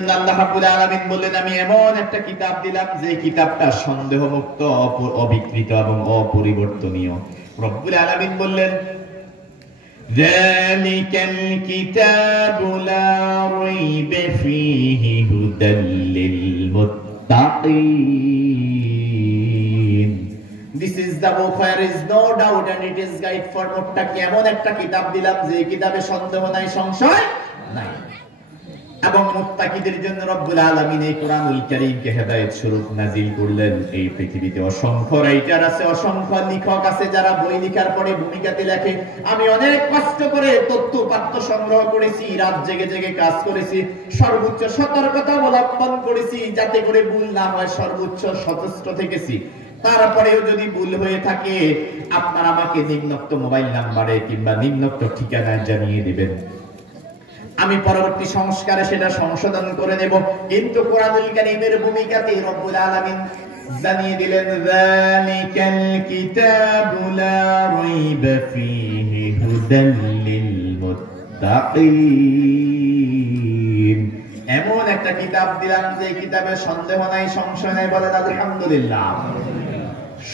আল্লাহ রাব্বুল আলামিন বললেন, আমি এমন একটা কিতাব দিলাম যে কিতাবটা সন্দেহমুক্ত, অবিকৃত এবং অপরিবর্তনীয়। রব্বুল আলামিন বললেন, যালিকাল কিতাবু লা রাইবা ফীহি হুদাল লিল মুত্তাকিন। This is the book where is no doubt and it is guide for muttaqin। এমন একটা কিতাব দিলাম যে কিতাবে সন্দেহ নাই, সংশয় নাই। এবং মুত্তাকিদের জন্য রব্বুল আলামিন এই কোরআনুল কারীমকে হেদায়েত স্বরূপ নাযিল করলেন। এই পৃথিবীতে অসংখ্য রাইটার আছে, অসংখ্য লেখক আছে যারা বই লেখার পরে ভূমিকাতে লেখে। আমি অনেক কষ্ট করে তথ্য সংগ্রহ করেছি, রাত জেগে জেগে কাজ করেছি, সর্বোচ্চ সতর্কতা অবলম্বন করেছি যাতে করে ভুল না হয়, সর্বোচ্চ সচেষ্ট থেকেছি। তারপরেও যদি ভুল হয়ে থাকে আপনারা আমাকে নিম্নোক্ত মোবাইল নাম্বারে কিংবা নিম্নোক্ত ঠিকানায় জানিয়ে দিবেন, আমি পরবর্তী সংস্কারে সেটা সংশোধন করে নেব। কিন্তু কোরআনুল কারীমের ভূমিকাতে রব্বুল আলামিন জানিয়ে দিলেন, যালিকাল কিতাবু লা রাইবা ফীহি হুদাল লিল মুত্তাকিন। এমন একটা কিতাব দিলাম যে কিতাবে সন্দেহ নাই, সংশয় নাই। বলেন আলহামদুলিল্লাহ।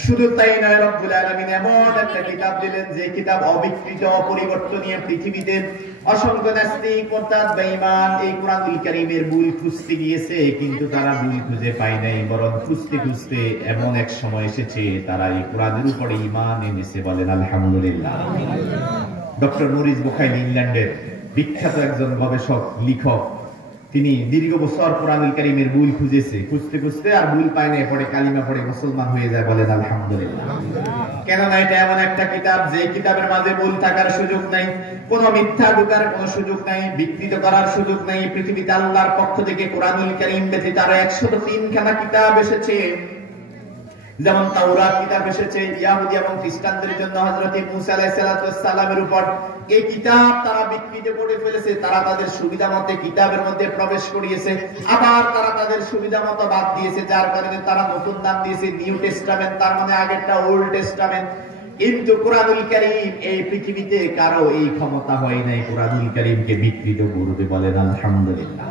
শুধু তাই নয়, রব্বুল আলামিন এমন একটা কিতাব দিলেন যে কিতাব অবিকৃত, অপরিবর্তনীয়। পৃথিবীতে অসংখ্য নাস্তিক, মুরতাদ, বেঈমান এই কোরআনুল কারীমের ভুল খুঁজতে গিয়েছে, কিন্তু তারা ভুল খুঁজে পায় নাই। বরং খুঁজতে খুঁজতে এমন এক সময় এসেছে তারা এই কোরআনের উপরে ঈমান এনেছে। বলেন আলহামদুলিল্লাহ। ডক্টর মরিস বুখাইল ইংল্যান্ডের বিখ্যাত একজন গবেষক, লেখক। তিনি দীর্ঘ বছর কোরআনুল কারীমের ভুল খুঁজেছে, খুঁজতে খুঁজতে আর ভুল পায় না, পরে কালিমা পড়ে মুসলমান হয়ে যায়। বলেন আলহামদুলিল্লাহ। কেননা এটা এমন একটা কিতাব যে কিতাবের মাঝে ভুল থাকার সুযোগ নাই, কোনো মিথ্যা ঢোকার কোনো সুযোগ নাই, বিকৃত করার সুযোগ নাই। পৃথিবীতে আল্লাহর পক্ষ থেকে কোরআনুল কারীম ব্যতীত আরো 103 খানা কিতাব এসেছে। যেমন তাওরাত কিতাব এসেছে ইহুদি এবং খ্রিস্টানদের জন্য, হযরত মুসা আলাইহিস সালামের উপর এই কিতাব তারা বিকৃত করে ফেলেছে। তারা তাদের সুবিধামতে কিতাবের মধ্যে প্রবেশ করিয়েছে, আবার তারা তাদের সুবিধামতো বাদ দিয়েছে, যার কারণে তারা নতুন নাম দিয়েছে নিউ টেস্টামেন্ট, তার মানে আগেরটা ওল্ড টেস্টামেন্ট। কিন্তু কোরআনুল কারীম এই পৃথিবীতে কারো এই ক্ষমতা হয় নাই কোরআনুল কারীমকে বিকৃত করবে। বলেন আলহামদুলিল্লাহ।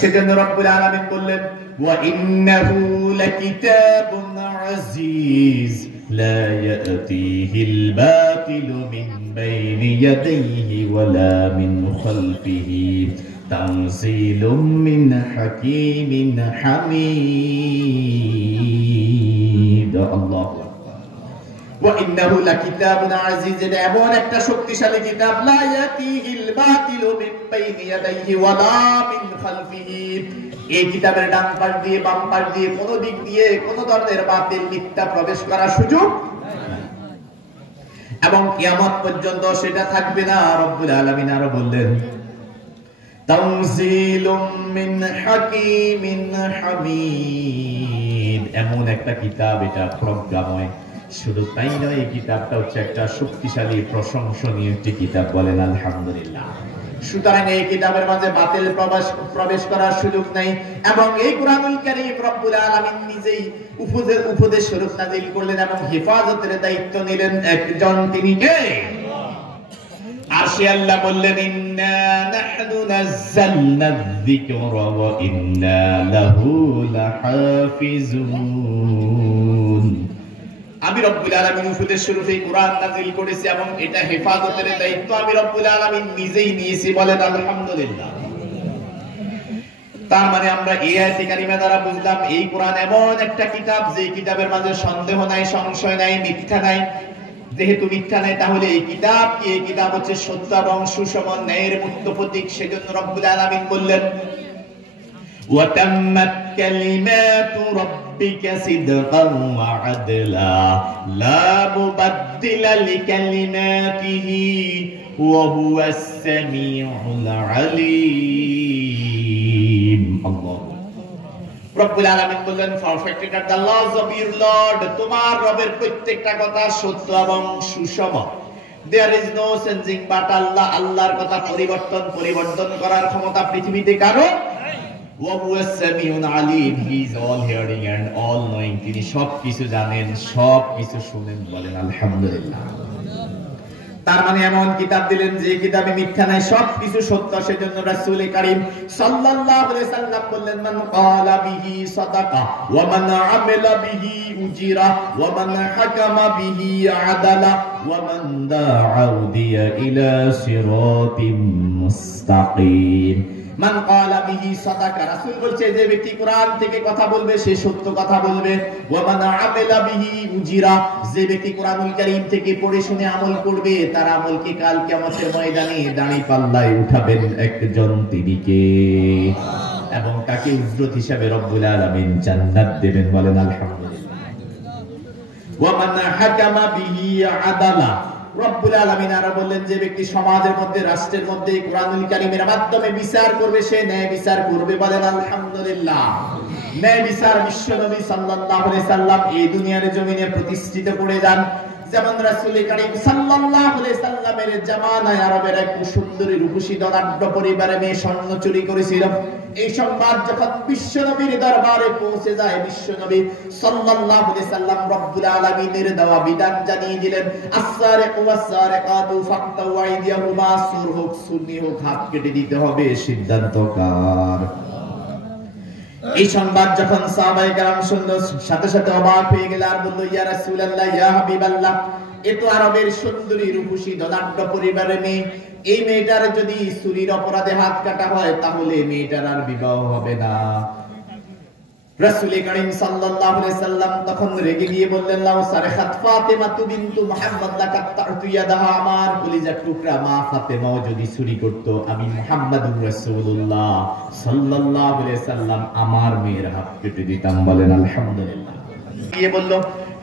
সেজন্য রব্বুল আলামিন বললেন, ওয়া ইন্নাহু লাকিতাবুন আজিজ লা ইয়াতিহিল বাতিলু মিন বাইনি ইয়াদাইহি ওয়ালা মিন খালফিহি তানজিলুম মিন হাকীমিন হামিদ। আল্লাহু আকবার। ওয়া ইন্নাহু লাকিতাবুন আজিজ, এটা এমন একটা শক্তিশালী কিতাব, লা ইয়াতিহিল বাতিলু মিন বাইনি ইয়াদাইহি ওয়ালা মিন খালফিহি। এই কিতাবের ডান পাশ দিয়ে বাম পাশ দিয়ে কোন দিক দিয়ে কোন ধরনের বাতিল মিথ্যা প্রবেশ করার সুযোগ নাই, এবং কিয়ামত পর্যন্ত সেটা থাকবে না। রব্বুল আলামিন আরো বললেন, তানজিলুম মিন হাকীমিন হামিদ। এমন একটা কিতাব, এটা প্রজ্ঞাময়। শুধু তাই নয়, এই কিতাবটা হচ্ছে একটা শক্তিশালী, প্রশংসনীয় একটি কিতাব। বলেন আলহামদুলিল্লাহ। সুতরাং এই কিতাবের মাঝে বাতিল প্রবেশ করার সুযোগ নাই। এবং এই কোরআনুল কারীম রব্বুল আলামিন নিজেই উপদেশ স্বরূপ নাযিল করলেন এবং হেফাজতের দায়িত্ব নিলেন একজন, তিনি কে? আর সে আল্লাহ বললেন, ইন্না নাহনু নাযালনা যিকরা ওয়া ইন্না লাহু লাহাফিজুন। আমি রব্বুল আলামিন উপদেশ স্বরূপ এই কোরআন নাযিল করেছি এবং এটা হেফাজতের দায়িত্ব আমি রব্বুল আলামিন নিজেই নিয়েছি। বলেন আলহামদুলিল্লাহ। তার মানে আমরা এই আয়াতে কারিমা দ্বারা বুঝলাম এই কোরআন এমন একটা কিতাব যে কিতাবের মাঝে সন্দেহ নাই, সংশয় নাই, মিথ্যা নাই। যেহেতু মিথ্যা নাই, তাহলে এই কিতাব কি? এই কিতাব হচ্ছে সত্য এবং সুষম ন্যায়ের মূর্ত প্রতীক। সেজন্য রব্বুল আলামিন বললেন, ওয়া তাম্মাত কালিমাতু রাব্বিকা সিদকান ওয়া আদলা লা মুবাদদিলা লিকালিমাতিহি ওয়া হুয়াস সামিউল আলীম। আল্লাহু রব্বুল আলামিন বললেন, perfect in the laws of your Lord. তোমার রবের প্রত্যেকটা কথা সত্য এবং সুষম। There is no changing but Allah. আল্লাহর কথা পরিবর্তন করার ক্ষমতা পৃথিবীতে কারো নাই। ওয়া হুয়াস সামিউল আলীম, he is all hearing and all knowing. তিনি সবকিছু জানেন, সবকিছু শুনেন। বলেন আলহামদুলিল্লাহ। তার মানে এমন কিতাব দিলেন যে কিতাবে মিথ্যা নাই, সবকিছু সত্য। সেজন্য রাসূল কারীম সাল্লাল্লাহু আলাইহি সাল্লাম বললেন, মান ক্বালা বিহি সাদাকা ওয়া মান আমিলা বিহি উজিরা ওয়া মান হাকামা বিহি আদালা ওয়া মান দা'a ইলা সিরাতিম মুস্তাকিম। মান ক্বালা বিহি সাদাকা, রাসূল বলছে যে ব্যক্তি কোরআন থেকে কথা বলবে সে সত্য কথা বলবে। ওয়া মান আমিলা বিহি উজিরা, যে ব্যক্তি কোরআনুল কারীম থেকে পড়ে শুনে আমল করবে তার আমলকে কাল কিয়ামতের ময়দানে দাঁড়ি পাল্লায় উঠাবেন একজন, তিনি কে? এবং তাকে উজরত হিসাবে রব্বুল আলামিন জান্নাত দেবেন, বলেন আলহামদুলিল্লাহ। ওয়া মান হাকামা বিহি আদালা, রব্বুল আলামিন আরো বললেন যে ব্যক্তি সমাজের মধ্যে, রাষ্ট্রের মধ্যে কোরআনুল কারীমের মাধ্যমে বিচার করবে সে ন্যায় বিচার করবে, বলেন আলহামদুলিল্লাহ। ন্যায় বিচার বিশ্ব নবী সাল্লাল্লাহু আলাইহি সাল্লাম এই দুনিয়ার জমিনে প্রতিষ্ঠিত করে যান। যেমন রাসূল কারীম সাল্লাল্লাহু আলাইহি সাল্লামের জামানায় আরবের এক সুন্দরী রূপসী ধনাঢ্য পরিবারে মেয়ে স্বর্ণ চুরি করেছিল। এই সংবাদ যখন বিশ্ব নবীর দরবারে পৌঁছে যায়, বিশ্ব নবী সাল্লাল্লাহু আলাইহি সাল্লাম রব্বুল আলামিনের দেওয়া বিধান জানিয়ে দিলেন, আস-সারিকু ওয়াস-সারিকাতু ফাকতাউ আইদিয়াহুমা, সুর হোক সুন্নি হোক হাত কেটে দিতে হবে, সিদ্ধান্ত কার? এই সংবাদ যখন সাহাবায়ে কেরাম শুনলো, সাথে সাথে অবাক হয়ে গেল আর বলল, ইয়া রাসূলুল্লাহ, ইয়া হাবিবাল্লাহ, এ তো আরবের সুন্দরী রূপসী ধনাঢ্য পরিবারের মেয়ে, এই মেয়েটার যদি চুরির অপরাধে হাত কাটা হয় তাহলে মেয়েটার আর বিবাহ হবে না। রাসূল কারীম সাল্লাল্লাহু আলাইহি সাল্লাম তখন রেগে গিয়ে বললেন, লাউ সারাখাত ফাতিমা বিনতু মুহাম্মদ লাকাত তা'তু ইয়াদাহা, আমার কলিজার টুকরা মা ফাতেমাও যদি চুরি করত, আমি মুহাম্মদুর রাসূলুল্লাহ সাল্লাল্লাহু আলাইহি সাল্লাম আমার মেয়ের হাত কেটে দিতাম, বলেন আলহামদুলিল্লাহ। গিয়ে বলল,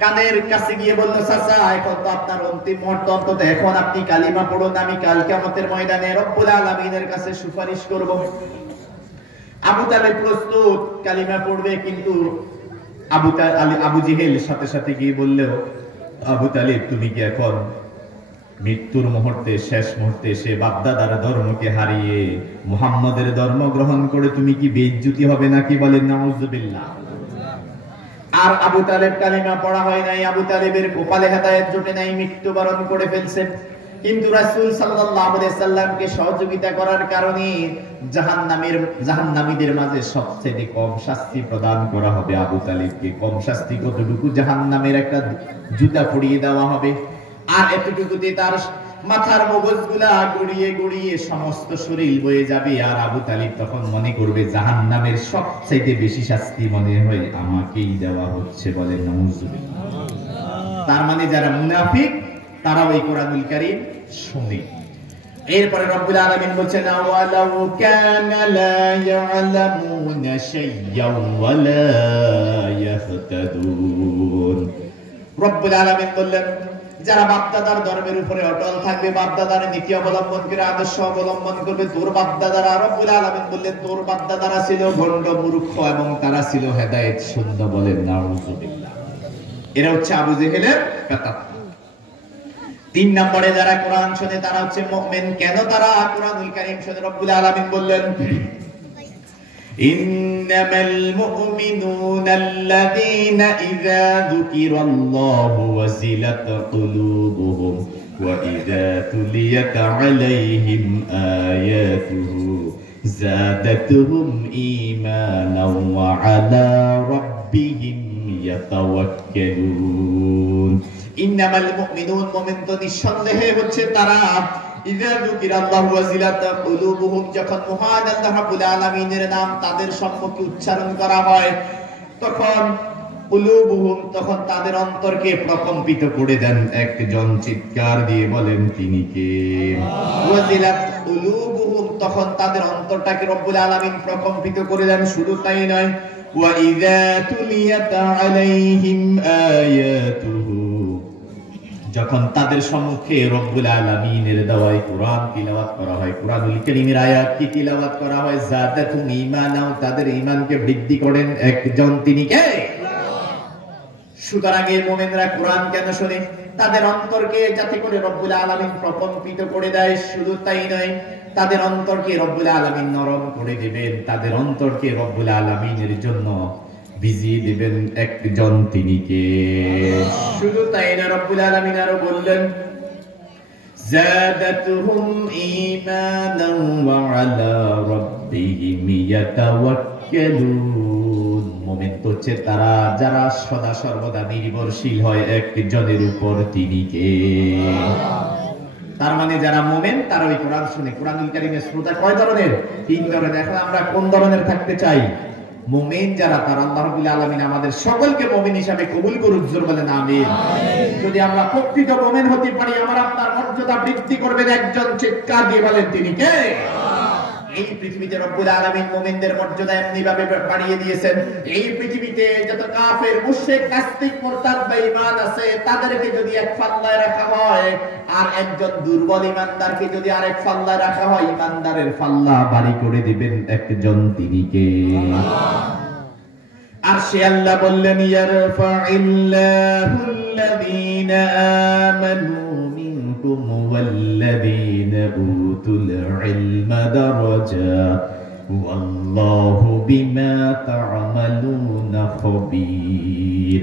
কানের কাছে গিয়ে বলল, চাচা এখন তো আপনার অন্তিম মুহূর্ত, অন্তত এখন আপনি কালিমা পড়ুন, আমি কাল কিয়ামতের ময়দানে রব্বুল আলামিনের কাছে সুপারিশ করব। আবু তালেব প্রস্তুত, কালিমা পড়বে, কিন্তু আবু জেহেল সাথে সাথে গিয়ে বলল, আবু তালেব তুমি কি এখন মৃত্যুর মুহূর্তে, শেষ মুহূর্তে সে বাপদাদার ধর্মকে হারিয়ে মুহাম্মাদের ধর্ম গ্রহণ করে তুমি কি বেইজ্জতি হবে নাকি, বলেন নাউজুবিল্লাহ। আর আবু তালেব কালিমা পড়া হয় নাই, আবু তালেবের কপালে হেদায়েত জোটে নাই, মৃত্যুবরণ করে ফেলছে। কিন্তু রাসূল সাল্লাল্লাহু আলাইহি সাল্লামকে সহযোগিতা করার কারণে জাহান্নামীদের মাঝে সবচেয়ে কম শাস্তি প্রদান করা হবে আবু তালেবকে। কম শাস্তি কতটুকু? জাহান্নামের একটা জুতা পরিয়ে দেওয়া হবে, আর এতটুকুতে তার মাথার মগজগুলা গড়িয়ে গড়িয়ে সমস্ত শরীর বয়ে যাবে। আর আবু তালিব তখন মনে করবে জাহান্নামের সবচেয়ে বেশি শাস্তি মনে হয় আমাকেই দেওয়া হচ্ছে, বলেন নাউজুবিল্লাহ। তার মানে যারা মুনাফিক তারা ওই কোরআনুল কারীম শুনে। এরপরে রব্বুল আলামিন বলেন, ওয়ালাউ কানা লা ইয়ালামুনা শাইয়্যান ওয়া লা ইয়াহতাদুন। রব্বুল আলামিন বললেন, যারা বাপদাদার ধর্মের উপরে অটল থাকবে, বাপদাদার নীতি অবলম্বন করে আদর্শ অবলম্বন করবে, তোর বাপদাদারা, রব্বুল আলামিন বললেন তোর বাপদাদারা ছিল ভণ্ড মূর্খ এবং তারা ছিল হেদায়েত শূন্য, বলেন নাউজুবিল্লাহ। এরা হচ্ছে আবু জেহেলের কথা। 3 নম্বরে যারা কোরআন শুনে তারা হচ্ছে মুমিন। কেন তারা কোরআনুল কারীম শুনে? রব্বুল আলামিন বললেন, ইন্নামাল মুমিনুনা আল্লাযীনা ইযা যুকিরাল্লাহু ওয়াজিলাত কুলুবুহুম ওয়া ইযা তুলিয়াত আলাইহিম আয়াতুহু যাদাতুহুম ঈমানাও ওয়া আলা রাব্বিহিম ইয়াতাওয়াক্কালুন। ইন্নামাল মুমিনুন, মুমিন তো নিঃসন্দেহে হচ্ছে তারা, ইযা যুকিরাল্লাহু ওয়াজিলাত কুলুবুহুম, যখন মহান আল্লাহ রাব্বুল আলামিনের নাম তাদের সম্মুখে উচ্চারণ করা হয় তখন কুলুবুহুম, তখন তাদের অন্তরকে প্রকম্পিত করে দেন। একজন চিৎকার দিয়ে বলেন তিনি কে? ওয়াজিলাত কুলুবুহুম, তখন তাদের অন্তরটাকে রব্বুল আলামিন প্রকম্পিত করে দেন। শুধু তাই নয়, ওয়া ইযা তুলিয়াত আলাইহিম আয়াতুহু, যখন তাদের সম্মুখে রব্বুল আলামিনের দেওয়া কোরআন তিলাওয়াত করা হয়, কোরআনুল কারীমের আয়াত কি তিলাওয়াত করা হয়, যাদাতুহুম ঈমানাও, তাদের ঈমানকে বৃদ্ধি করেন একজন, তিনি কে? সুতরাং এই মুমিনরা কোরআন কেন শুনে? তাদের অন্তরকে যাতে করে রব্বুল আলামিন প্রকম্পিত করে দেয়। শুধু তাই নয়, তাদের অন্তরকে রব্বুল আলামিন নরম করে দিবেন, তাদের অন্তরকে রব্বুল আলামিনের জন্য ভিজিয়ে দিবেন একজন, তিনি কে? শুধু তাই না, রব্বুল আলামিন আরো বললেন, زادتهم إيمانا وعلى ربهم يتوكلون মুমিন তো হচ্ছে তারা যারা সদা সর্বদা নির্ভরশীল হয় একজনের উপর, তিনি কে? তার মানে যারা মুমিন তারা ওই কোরআন শুনে। কোরআনুল কারীমের শ্রোতা কয় ধরনের? 3 ধরনের। এখন আমরা কোন ধরনের থাকতে চাই? মুমিন যারা, তারা আল্লাহ রাব্বুল আলামিন আমাদের সকলকে মুমিন হিসাবে কবুল করুক। জোরে বলেন আমিন। যদি আমরা প্রকৃত মুমিন হতে পারি, আমার আপনার মর্যাদা বৃদ্ধি করবেন একজন, চিৎকার দিয়ে বলেন তিনি কে? এই পৃথিবীতে রব্বুল আলামিন মুমিনদের মর্যাদা এমনি ভাবে বাড়িয়ে দিয়েছেন। এই পৃথিবীতে যত কাফের, মুশরিক, নাস্তিক, মুরতাদ, বেঈমান আছে, তাদেরকে যদি এক পাল্লায় রাখা হয়, আর একজন দুর্বল ইমানদারকে যদি আরেক পাল্লায় রাখা হয়, ইমানদারের পাল্লা ভারী করে দিবেন একজন, তিনি কে? আর সে আল্লাহ বললেন, ইয়ারফাইল্লাহুল্লাযীনা আমানু মিনকুম ওয়াল্লাযীনা উতুল ইলমা দারাজাত ওয়াল্লাহু বিমা তা'মালুনা খাবীর।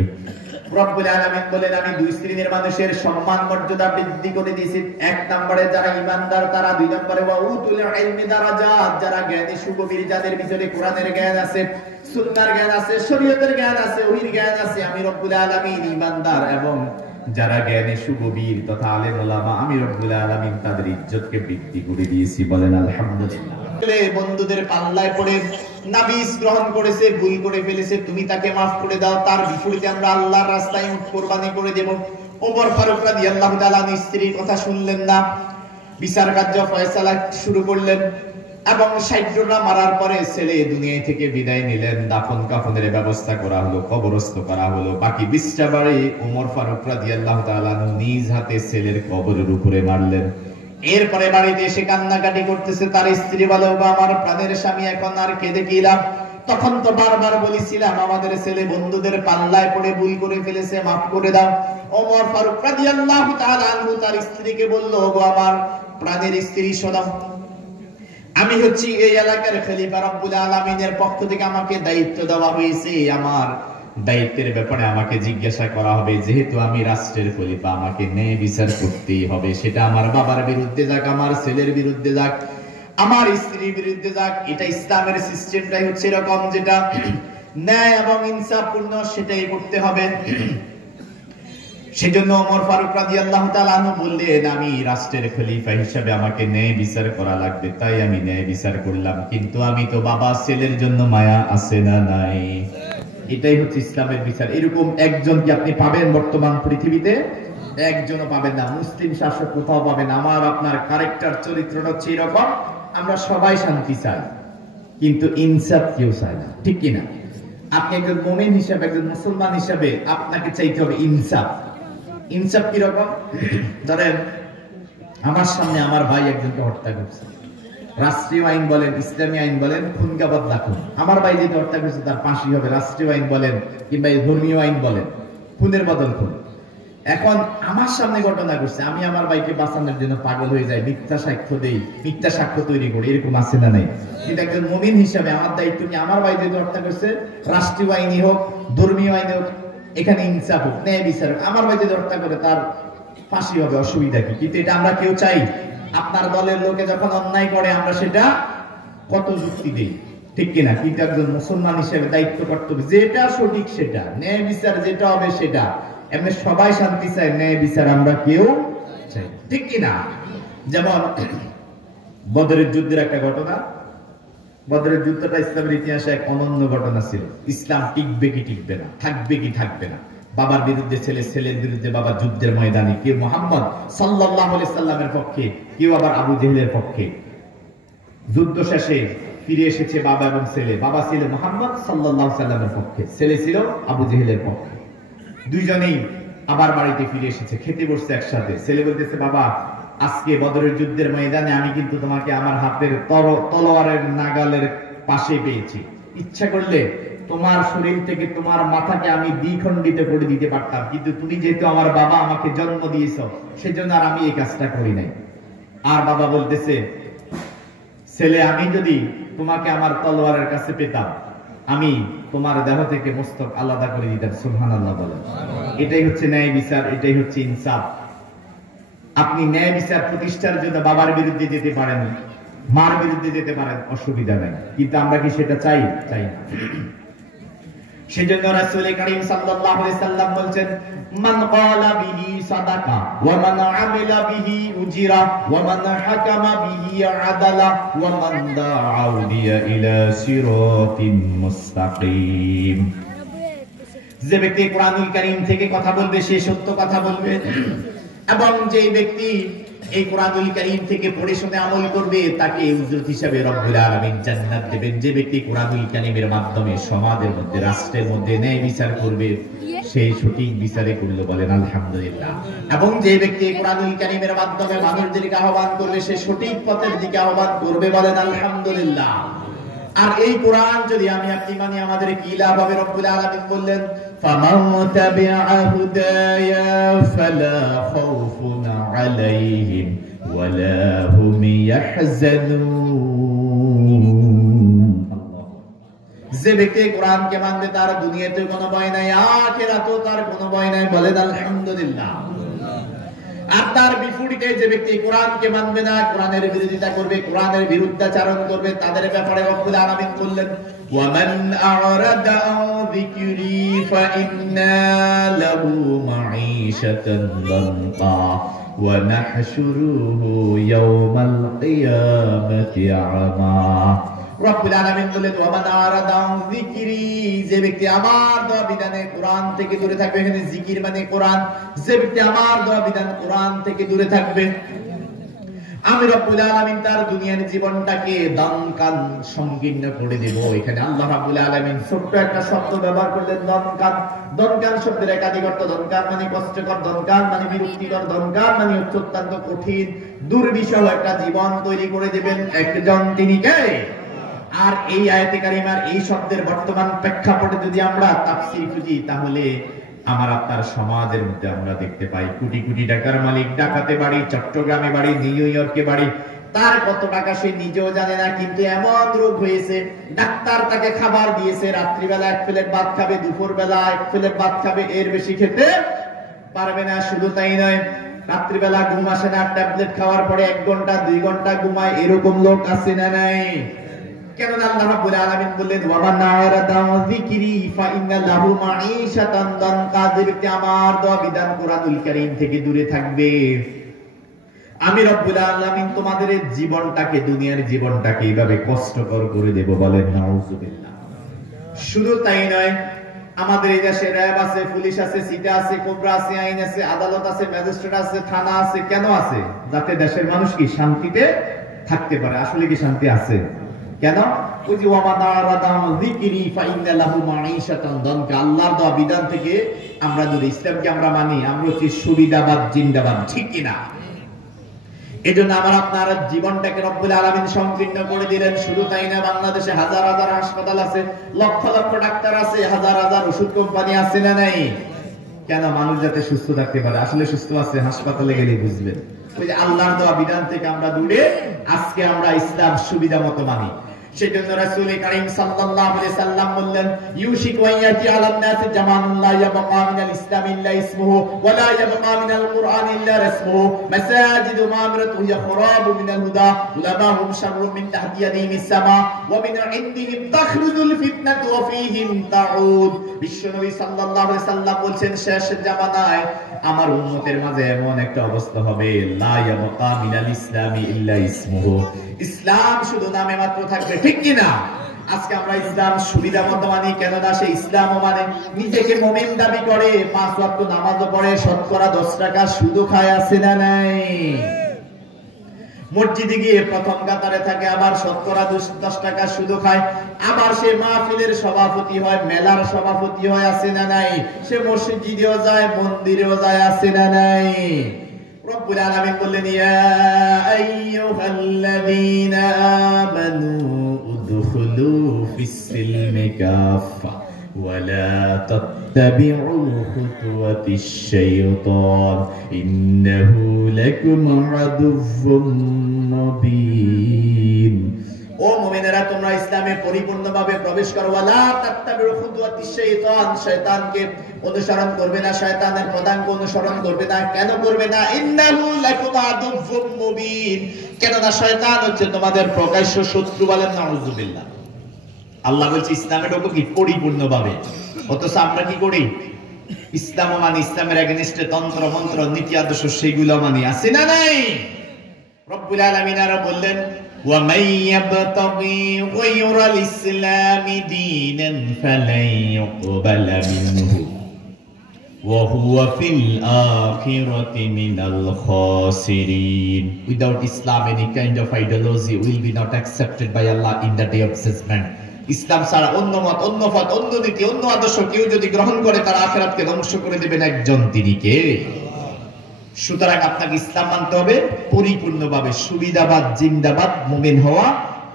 রব্বুল আলামিন বলেন, আমি দুই শ্রেণীর মানুষের সম্মান মর্যাদা বৃদ্ধি করে দিয়েছি। এক নম্বরে যারা ঈমানদার তারা, 2 নম্বরে ওয়া উতুল ইলমি দারাজাত, যারা জ্ঞানী সুগভীর, যাদের ভিতরে কোরআনের জ্ঞান আছে, সুন্নাহর জ্ঞান আছে, শরীয়তের জ্ঞান আছে, ওহির জ্ঞান আছে। আমি রব্বুল আলামিন ঈমানদার এবং যারা জ্ঞানী সুগভীর তথা আলেম ওলামা, আমি রব্বুল আলামিন তাদের ইজ্জতকে বৃদ্ধি করে দিয়েছি। বলেন আলহামদুলিল্লাহ। বন্ধুদের পাল্লায় পড়ে নাবিস গ্রহণ করেছে, ভুল করে ফেলেছে, তুমি তাকে মাফ করে দাও, তার বিপরীতে আমরা আল্লাহর রাস্তায় উট কুরবানি করে দেব। ওমর ফারুক রাদিয়াল্লাহু তাআলা স্ত্রীর কথা শুনলেন না, বিচার কার্য ফয়সালা শুরু করলেন এবং 60 জোড়া মারার পরে ছেলে দুনিয়া থেকে বিদায় নিলেন। দাফন কাফনের ব্যবস্থা করা হলো, কবরস্থ করা হলো। বাকি 20টা বাড়ি ওমর ফারুক রাদিয়াল্লাহু তাআলা নিজ হাতে ছেলের কবরের উপরে মারলেন। এরপরে বাড়িতে এসে কান্নাকাটি করতেছে, তার স্ত্রী বলে, আমার প্রাণের স্বামী, এখন আর কেঁদে কি লাভ? তখন তো বারবার বলেছিলাম আমাদের ছেলে বন্ধুদের পাল্লায় পড়ে ভুল করে ফেলেছে, মাফ করে দাও। ওমর ফারুক রাদিয়াল্লাহু তাআলা আনহু তার স্ত্রীকে বলল, ওগো আমার প্রাণের স্ত্রী, শোনো, আমি হচ্ছি এই এলাকার খলিফা, রব্বুল আলামিনের পক্ষ থেকে আমাকে দায়িত্ব দেওয়া হয়েছে। আমার দায়িত্বের ব্যাপারে আমাকে জিজ্ঞাসা করা হবে। যেহেতু আমি রাষ্ট্রের খলিফা, আমাকে ন্যায় বিচার করতেই হবে। সেটা আমার বাবার বিরুদ্ধে যাক, আমার ছেলের বিরুদ্ধে যাক, আমার স্ত্রীর বিরুদ্ধে যাক, এটা ইসলামের সিস্টেমটাই হচ্ছে এরকম, যেটা ন্যায় এবং ইনসাফপূর্ণ সেটাই করতে হবে। সেজন্য ওমর ফারুক রাদিয়াল্লাহু তাআলা আনহু বললেন, আমি রাষ্ট্রের খলিফা হিসেবে আমাকে ন্যায় বিচার করা লাগবে, তাই আমি ন্যায় বিচার করলাম। কিন্তু আমি তো বাবা ছেলের জন্য মায়া আছে না নাই? এটাই হচ্ছে ইসলামের বিচার। এরকম একজন কি আপনি পাবেন বর্তমান পৃথিবীতে? একজনও পাবেন না। মুসলিম শাসক কোথাও পাবেন। আমার আপনার ক্যারেক্টার, চরিত্রটা হচ্ছে এরকম। আমরা সবাই শান্তি চাই, কিন্তু ইনসাফ কেউ চায় না, ঠিক কিনা? আপনি একজন মুমিন হিসাবে, একজন মুসলমান হিসাবে আপনাকে চাইতে হবে ইনসাফ। ইনসাফ কি রকম? ধরেন আমার সামনে আমার ভাই একজনকে হত্যা করছে, রাষ্ট্রীয় আইন বলেন, ইসলামী আইন বলেন, খুনকা বদলা খুন। আমার ভাই যেটা হত্যা করছে তার ফাঁসি হবে, রাষ্ট্রীয় আইন বলেন কিংবা ধর্মীয় আইন বলেন, খুনের বদল খুন। এখন আমার সামনে ঘটনা করছে, আমি আমার ভাইকে বাঁচানোর জন্য পাগল হয়ে যাই, মিথ্যা সাক্ষ্য দেই, মিথ্যা সাক্ষ্য তৈরি করি, এরকম আছে না নাই? কিন্তু একজন মুমিন হিসাবে আমার দায়িত্ব কি, আমার ভাই যেটা হত্যা করছে, রাষ্ট্রীয় আইনই হোক, ধর্মীয় আইন হোক, এখানে ইনসাফ হোক, ন্যায় বিচার হোক। আমার ভাই যেটা হত্যা করে তার ফাঁসি হবে, অসুবিধা কি? কিন্তু এটা আমরা কেউ চাই? আপনার দলের লোকে যখন অন্যায় করে আমরা সেটা কত যুক্তি দেই, ঠিক কিনা? কিন্তু একজন মুসলমান হিসেবে দায়িত্ব কর্তব্য, যেটা সঠিক সেটা, ন্যায় বিচার যেটা হবে সেটা। এমনি সবাই শান্তি চায়, ন্যায় বিচার আমরা কেউ চাই, ঠিক কিনা? যেমন বদরের যুদ্ধের একটা ঘটনা। বদরের যুদ্ধটা ইসলামের ইতিহাসে এক অনন্য ঘটনা ছিল। ইসলাম টিকবে কি টিকবে না, থাকবে কি থাকবে না। বাবার বিরুদ্ধে ছেলে, ছেলের বিরুদ্ধে বাবা, যুদ্ধের ময়দানে কেউ মুহাম্মদ সাল্লাল্লাহু আলাইহি সাল্লামের পক্ষে, কেউ আবার আবু জেহেলের পক্ষে। যুদ্ধ শেষে ফিরে এসেছে বাবা এবং ছেলে। বাবা ছিল মুহাম্মদ সাল্লাল্লাহু আলাইহি সাল্লামের পক্ষে, ছেলে ছিল আবু জেহেলের পক্ষে। দুইজনেই আবার বাড়িতে ফিরে এসেছে, খেতে বসছে একসাথে। ছেলে বলতেছে, বাবা আজকে বদরের যুদ্ধের ময়দানে আমি কিন্তু তোমাকে আমার হাতের তলোয়ারের নাগালের পাশে পেয়েছি। ইচ্ছা করলে তোমার শরীর থেকে তোমার মাথাকে আমি দ্বিখণ্ডিত করে দিতে পারতাম, কিন্তু তুমি যেহেতু আমার বাবা, আমাকে জন্ম দিয়েছো, সেজন্য আর আমি এই কাজটা করি নাই। আর বাবা বলতেছে, ছেলে আমি যদি তোমাকে আমার তলোয়ারের কাছে পেতাম, আমি তোমার দেহ থেকে মস্তক আলাদা করে দিতাম। সুবহানাল্লাহ বলেন। এটাই হচ্ছে ন্যায় বিচার, এটাই হচ্ছে ইনসাফ। আপনি ন্যায় বিচার প্রতিষ্ঠার জন্য বাবার বিরুদ্ধে যেতে পারেন, মার বিরুদ্ধে যেতে পারেন, অসুবিধা নাই, কিন্তু আমরা কি সেটা চাই? চাই না। সেজন্য রাসূল করিম সাল্লাল্লাহু আলাইহি সাল্লাম বলেন, মান ক্বালা বিহি সাদাকা ওয়া মান আমিলা বিহি উজিরা ওয়া মান হাকামা বিহি আদালা ওয়া মান দা'a ইলা সিরাতিন মুস্তাকিম। যে ব্যক্তি কোরআনুল কারীম থেকে কথা বলবে সে সত্য কথা বলবে, এবং যে ব্যক্তি এই কোরআনুল কারীম থেকে পড়ে শুনে আমল করবে তাকে উজরত হিসেবে রব্বুল আলামিন জান্নাত দেবেন। যে ব্যক্তি কোরআনুল কারীমের মাধ্যমে সমাজের মধ্যে, রাষ্ট্রের মধ্যে ন্যায় বিচার করবে সেই সঠিক বিচারে করলো, বলেন আলহামদুলিল্লাহ। এবং যে ব্যক্তি কোরআনুল কারীমের মাধ্যমে মানুষদেরকে আহ্বান করবে সে সঠিক পথের দিকে আহ্বান করবে, বলেন আলহামদুলিল্লাহ। আর এই কোরআন যদি আমি আপনি মানি আমাদের কি লাভ হবে? রব্বুল আলামিন বললেন, ফামান তাবিআ হুদায়া ফালা খাউফুন আলাইহিম ওয়ালা হুম ইয়াহজানুন। যে ব্যক্তি কোরআনকে মানবে তার দুনিয়াতে কোনো ভয় নাই, আখিরাতেও তার কোনো ভয় নাই, বলেন আলহামদুলিল্লাহ। আর তার বিপরীতে যে ব্যক্তি কোরআনকে মানবে না, কোরআনের বিরোধিতা করবে, কোরআনের বিরুদ্ধাচরণ করবে, তাদের ব্যাপারে রব্বুল আলামিন বললেন, ওয়ামান আ'রাদা আন যিকরি ফাইন্না লাহু মাঈশাতান দানকা ওয়া নাহশুরুহু ইয়াওমাল কিয়ামাতি আমা। রব্বুল আলামিন বলেন, ওয়ামান আ'রাদা আন যিকরি, যে ব্যক্তি আমার দেওয়া বিধানে কোরআন থেকে দূরে থাকবে, এখানে জিকির মানে কোরআন, যে ব্যক্তি আমার দেওয়া বিধান কোরআন থেকে দূরে থাকবে, আমি রব্বুল আলামিন তার দুনিয়ার জীবনটাকে দানকান সংকীর্ণ করে দেব। এখানে আল্লাহ রাব্বুল আলামিন ছোট্ট একটা শব্দ ব্যবহার করলেন, দনকান। দনকান শব্দের একাধিক অর্থ, দনকান মানে কষ্টকর, দনকান মানে বিরক্তিকর, দনকান মানে অত্যন্ত কঠিন দুর্বিষহ একটা জীবন তৈরি করে দেবেন একজন, তিনি কে? আর এই আয়াতে কারিমার এই শব্দের বর্তমান প্রেক্ষাপটে যদি আমরা তাফসীর খুঁজি তাহলে আমার আপনার সমাজের মধ্যে আমরা দেখতে পাই কোটি কোটি টাকার মালিক, ঢাকাতে বাড়ি, চট্টগ্রামে বাড়ি, নিউ ইয়র্কে বাড়ি, তার কত টাকা সে নিজেও জানে না, কিন্তু এমন রোগ হয়েছে ডাক্তার তাকে খাবার দিয়েছে, রাত্রিবেলা এক প্লেট ভাত খাবে, দুপুরবেলা এক প্লেট ভাত খাবে, এর বেশি খেতে পারবে না। শুধু তাই নয়, রাত্রিবেলা ঘুম আসে না, ট্যাবলেট খাওয়ার পরে 1 ঘন্টা 2 ঘন্টা ঘুমায়, এরকম লোক আছে না নাই? কেন আল্লাহ রাব্বুল আলামিন বললেন, ওয়ামান আ'রাদা আন যিকরি ফাইন্না লাহু মাঈশাতান দানকা, যে ব্যক্তি আমার দেওয়া বিধান কোরআনুল কারীম থেকে দূরে থাকবে, আমি রব্বুল আলামিন তোমাদের জীবনটাকে, দুনিয়ার জীবনটাকে এইভাবে কষ্টকর করে দেব, বলেন নাউযুবিল্লাহ। শুধু তাই নয়, আমাদের এই দেশে র‍্যাব আছে, পুলিশ আছে, সিটা আছে, কোবরা আছে, আইন আছে, আদালত আছে, ম্যাজিস্ট্রেট আছে, থানা আছে। কেন আছে? যাতে দেশের মানুষ কি শান্তিতে থাকতে পারে। আসলে কি শান্তি আছে? কেন? ওই যে ওয়ামান আ'রাদা আন যিকরি ফাইন্না লাহু মাঈশাতান দানকা, আল্লাহর দেওয়া বিধান থেকে আমরা যদি ইসলামকে আমরা মানি, আমরা হচ্ছে সুবিধাবাদ জিন্দাবাদ, ঠিক কি না? এজন্য আমার আপনার জীবনটাকে রব্বুল আলামিন সংকীর্ণ করে দিলেন। শুধু তাই না, বাংলাদেশে হাজার হাজার হাসপাতাল আছে, লক্ষ লক্ষ ডাক্তার আছে, হাজার হাজার ওষুধ কোম্পানি আছে না নাই? কেন? মানুষ যাতে সুস্থ থাকতে পারে। আসলে সুস্থ আছে, হাসপাতালে গেলে বুঝবেন। ওই যে আল্লাহর দেওয়া বিধান থেকে আমরা দূরে, আজকে আমরা ইসলাম সুবিধা মতো মানি। সেজন্য রাসূল কারীম সাল্লাল্লাহু আলাইহি সাল্লাম বললেন, ইউশিকু আন ইয়াতি আলান নাস জামানুন লা ইয়াবকা মিনাল ইসলাম ইল্লা ইসমুহু ওয়া লা ইয়াবকা মিনাল কুরআন ইল্লা রাসমুহু মাসাজিদু মা'মুরাতুহু ইয়াখরাবু মিনাল হুদা উলামাহুম শাররুম মিন তাহতি ইয়াদিহিমিস সামা ওয়া মিন ইনদিহিম তাখরুজুল ফিতনাতু ওয়া ফীহিম তাউদ। বিশ্বনবী সাল্লাল্লাহু আলাইহি সাল্লাম বলেন, শেষ জামানায় আমার উম্মতের মাঝে এমন একটা অবস্থা হবে, লা ইয়াবকা মিনাল ইসলামি ইল্লা ইসমুহু, ইসলাম শুধু নামে মাত্র থাকবে, ঠিক কি না? আজকে আমরা ইসলাম সুবিধা মতো মানি, কেন না সে ইসলামও মানে, নিজেকে মুমিন দাবি করে, 5 ওয়াক্ত নামাজও পড়ে, শতকরা 10 টাকা সুদও খায়, আছে না নাই? মসজিদে গিয়ে প্রথম কাতারে থাকে, আবার শতকরা 10 টাকা সুদও খায়, আবার সে মাহফিলের সভাপতি হয়, মেলার সভাপতি হয়, আছে না নাই? সে মসজিদেও যায়, মন্দিরেও যায়, আছে না নাই? রব্বুল আলামিন বললেন, ইয়া আইয়ুহাল্লাযীনা আমানু উদখুলু ফিস-সিলমি কাফা ওয়া লা তাত্তাবিউ খুতুওয়াতিশ শাইতান ইন্নাহু লাকুম আদুউম মুবিন। ও ও মুমিনেরা তোমরা ইসলামে পরিপূর্ণভাবে প্রবেশ করো, ওয়ালা তাত্তাবিউ খুতুওয়াতিশ শাইতান, শয়তানকে অনুসরণ করবে না, শয়তানের পদাঙ্ক অনুসরণ করবে না। কেন করবে না? ইন্নাহু লাকুম আদুউম মুবিন, কেননা শয়তান হচ্ছে তোমাদের প্রকাশ্য শত্রু। বলেন নাউযুবিল্লাহ। আল্লাহ বলছে ইসলামে ঢোকো কি পরিপূর্ণভাবে, অথচ আমরা কি করি? ইসলাম মানি, ইসলামের এগেইনস্টে তন্ত্র মন্ত্র নীতি আদর্শ সেগুলো মানি, আছে না নাই? রব্বুল আলামিন আরো বললেন ওয়া মাইয়াবতাগি গায়রাল ইসলামি দীনান ফালাই ইউকবালা মিনহু ওয়া হুয়া ফিল আখিরাতি মিনাল খাসিরিন। Without Islam any kind of ideology will be not accepted by Allah in the day of judgment. ইসলাম ছাড়া অন্য মত, অন্য পথ, অন্য নীতি, অন্য আদর্শ কেউ যদি গ্রহণ করে তার আখিরাতকে ধ্বংস করে দিবেন একজন, তিনি কে? সুতরাং আপনাকে ইসলাম মানতে হবে পরিপূর্ণভাবে। সুবিধাবাদ জিন্দাবাদ মুমিন হওয়া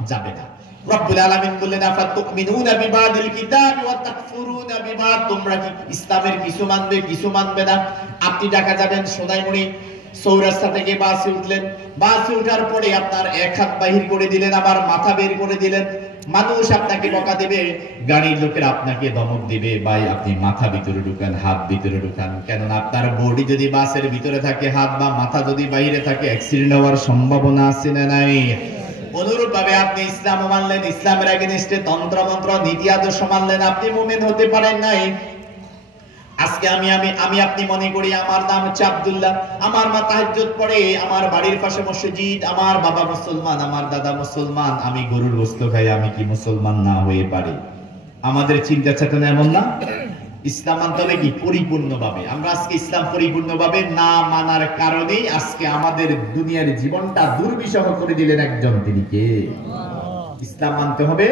যাবে না। রব্বুল আলামিন বললেন আফাতুমিনুনা বিবাদিল কিতাবি ওয়া তাকফুরুনা বিমা, তোমরা কি ইসলামের কিছু মানবে কিছু মানবে না? আপনি ঢাকা যাবেন, সোনাইমুড়ি চৌরাস্তা থেকে বাসে উঠলেন, বাসে ওঠার পরে আপনার এক হাত বাহির করে দিলেন, আবার মাথা বের করে দিলেন। মানুষ আপনাকে বকা দিবে, গাড়ির লোকের আপনাকে ধমক দিবে, ভাই আপনি মাথা ভিতরে ঢুকান, হাত ভিতরে ঢুকান। কেননা আপনার বডি যদি বাসের ভিতরে থাকে, হাত বা মাথা যদি বাইরে থাকে, অ্যাক্সিডেন্ট হওয়ার সম্ভাবনা আছে না নাই? অনুরূপ ভাবে আপনি ইসলাম মানলেন, ইসলামের এগেইনস্টে তন্ত্র মন্ত্র নীতি আদর্শ মানলেন, আপনি মুমিন হতে পারেন নাই। আজকে আমি আপনি মনে করি আমার নাম হচ্ছে আব্দুল্লাহ, আমার মা তাহাজ্জুদ পড়ে, আমার বাড়ির পাশে মসজিদ, আমার বাবা মুসলমান, আমার দাদা মুসলমান, আমি গরুর গোশত খাই, আমি কি মুসলমান না হয়ে পারি? আমাদের চিন্তা চেতনা এমন না। ইসলাম মানতে হবে কি পরিপূর্ণভাবে। আমরা আজকে ইসলাম পরিপূর্ণভাবে না মানার কারণে আজকে আমাদের দুনিয়ার জীবনটা দুর্বিষহ করে দিলেন একজন, তিনি কে? ইসলাম মানতে হবে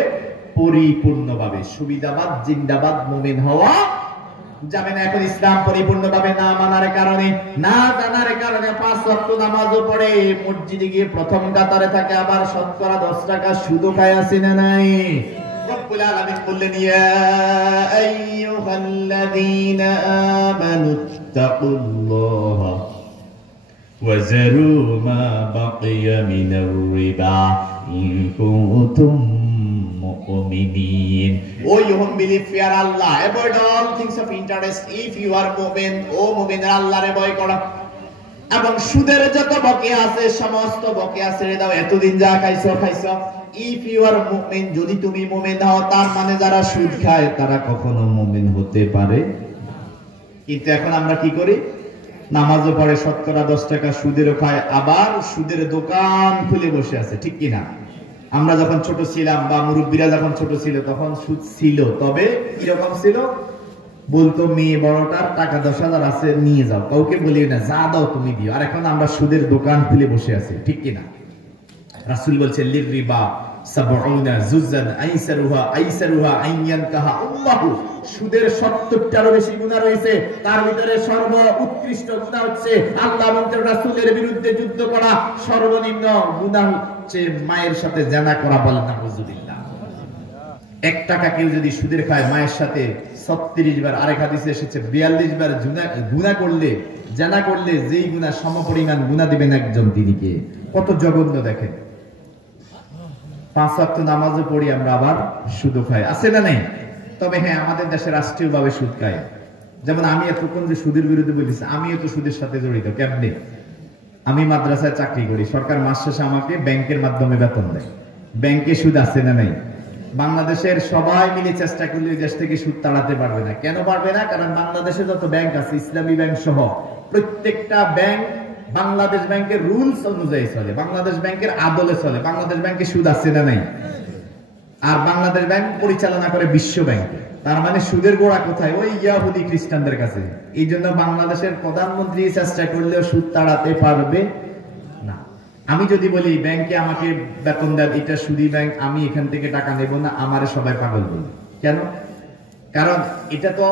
পরিপূর্ণভাবে। সুবিধাবাদ জিন্দাবাদ মুমিন হওয়া যাবে না। এখন ইসলাম পরিপূর্ণভাবে না মানার কারণে, না জানার কারণে 5 ওয়াক্ত নামাজও পড়ে, মসজিদে গিয়ে প্রথম কাতারে থাকে, আবার শতকরা 10 টাকা সুদও খায়, আছে না নাই? রব্বুল আলামিন বললেন ইয়া আইয়ুহাল্লাযীনা আমানুত্তাকুল্লাহা ওয়া যারু মা বাকিয়া মিনার রিবা ইন কুনতুম মুমিনিন। O you who believe, fear Allah, avoid all things of interest if you are mu'min। ও মুমিনরা আল্লাহরে ভয় করো এবং সুদের যত বকেয়া আছে সমস্ত বকেয়া ছেড়ে দাও। এতদিন যা খাইছো খাইছো। If you are mu'min, যদি তুমি মুমিন হও, তার মানে যারা সুদ খায় তারা কখনো মুমিন হতে পারে। কিন্তু এখন আমরা কি করি? নামাজও পড়ে, শতকরা 10 টাকা সুদেরও খায়, আবার সুদের দোকান খুলে বসে আছে, ঠিক কিনা? আমরা যখন ছোট ছিলাম বা মুরব্বীরা যখন ছোট ছিল তখন সুদ ছিল, তবে কিরকম ছিল? বলতো মেয়ে বড়টার টাকা 10,000 আছে, নিয়ে যাও, কাউকে বলি না, যা দাও তুমি দিও। আর এখন আমরা সুদের দোকান খুলে বসে আছি, ঠিক কিনা? রাসূল বলছেন লির রিবা 70 জুজান আইসারুহা আইয়ানকাহা উম্মাহু, সুদের 70টারও বেশি গুনাহ রয়েছে, তার ভিতরে সর্ব উৎকৃষ্ট গুনাহ হচ্ছে আল্লাহ এবং তার রাসূলের বিরুদ্ধে যুদ্ধ করা। সর্বনিম্ন গুনাহ হচ্ছে মায়ের সাথে জিনা করা। বলেন নাউযুবিল্লাহ। 1 টাকা কেউ যদি সুদের খায়, মায়ের সাথে 36 বার, আরেক হাদিসে এসেছে 42 বার গুনাহ করলে, জিনা করলে যেই গুনাহ সমপরিমাণ গুনাহ দিবেন একজন, তিনি কে? কত জঘন্য দেখেন। 5 ওয়াক্ত নামাজও পড়ি আমরা, আবার সুদও খাই, আছে না নাই? তবে হ্যাঁ, আমাদের দেশে রাষ্ট্রীয়ভাবে সুদ খায়। যেমন আমি এতক্ষণ যে সুদের বিরুদ্ধে বলেছি, আমিও তো সুদের সাথে জড়িত। কেমনে? আমি মাদ্রাসায় চাকরি করি, সরকার মাস শেষে আমাকে ব্যাংকের মাধ্যমে বেতন দেয়। ব্যাংকে সুদ আছে না নাই? বাংলাদেশের সবাই মিলে চেষ্টা করলে ওই দেশ থেকে সুদ তাড়াতে পারবে না। কেন পারবে না? কারণ বাংলাদেশে যত ব্যাংক আছে, ইসলামী ব্যাংক সহ প্রত্যেকটা ব্যাংক বাংলাদেশ ব্যাংকের রুলস অনুযায়ী চলে, বাংলাদেশ ব্যাংকের আদলে চলে। বাংলাদেশ ব্যাংকে সুদ আছে না নাই? আর বাংলাদেশ ব্যাংক পরিচালনা করে বিশ্ব ব্যাংক। তার মানে সুদের গোড়া কোথায়? ওই ইহুদি খ্রিস্টানদের কাছে। এই জন্য বাংলাদেশের প্রধানমন্ত্রী চেষ্টা করলেও সুদ তাড়াতে পারবে না। আমি যদি বলি ব্যাংকে আমাকে বেতন দেন, এটা সুদী ব্যাংক, আমি এখান থেকে টাকা নেব না, আমারে সবাই পাগল বলবে। কেন? কারণ এটা তো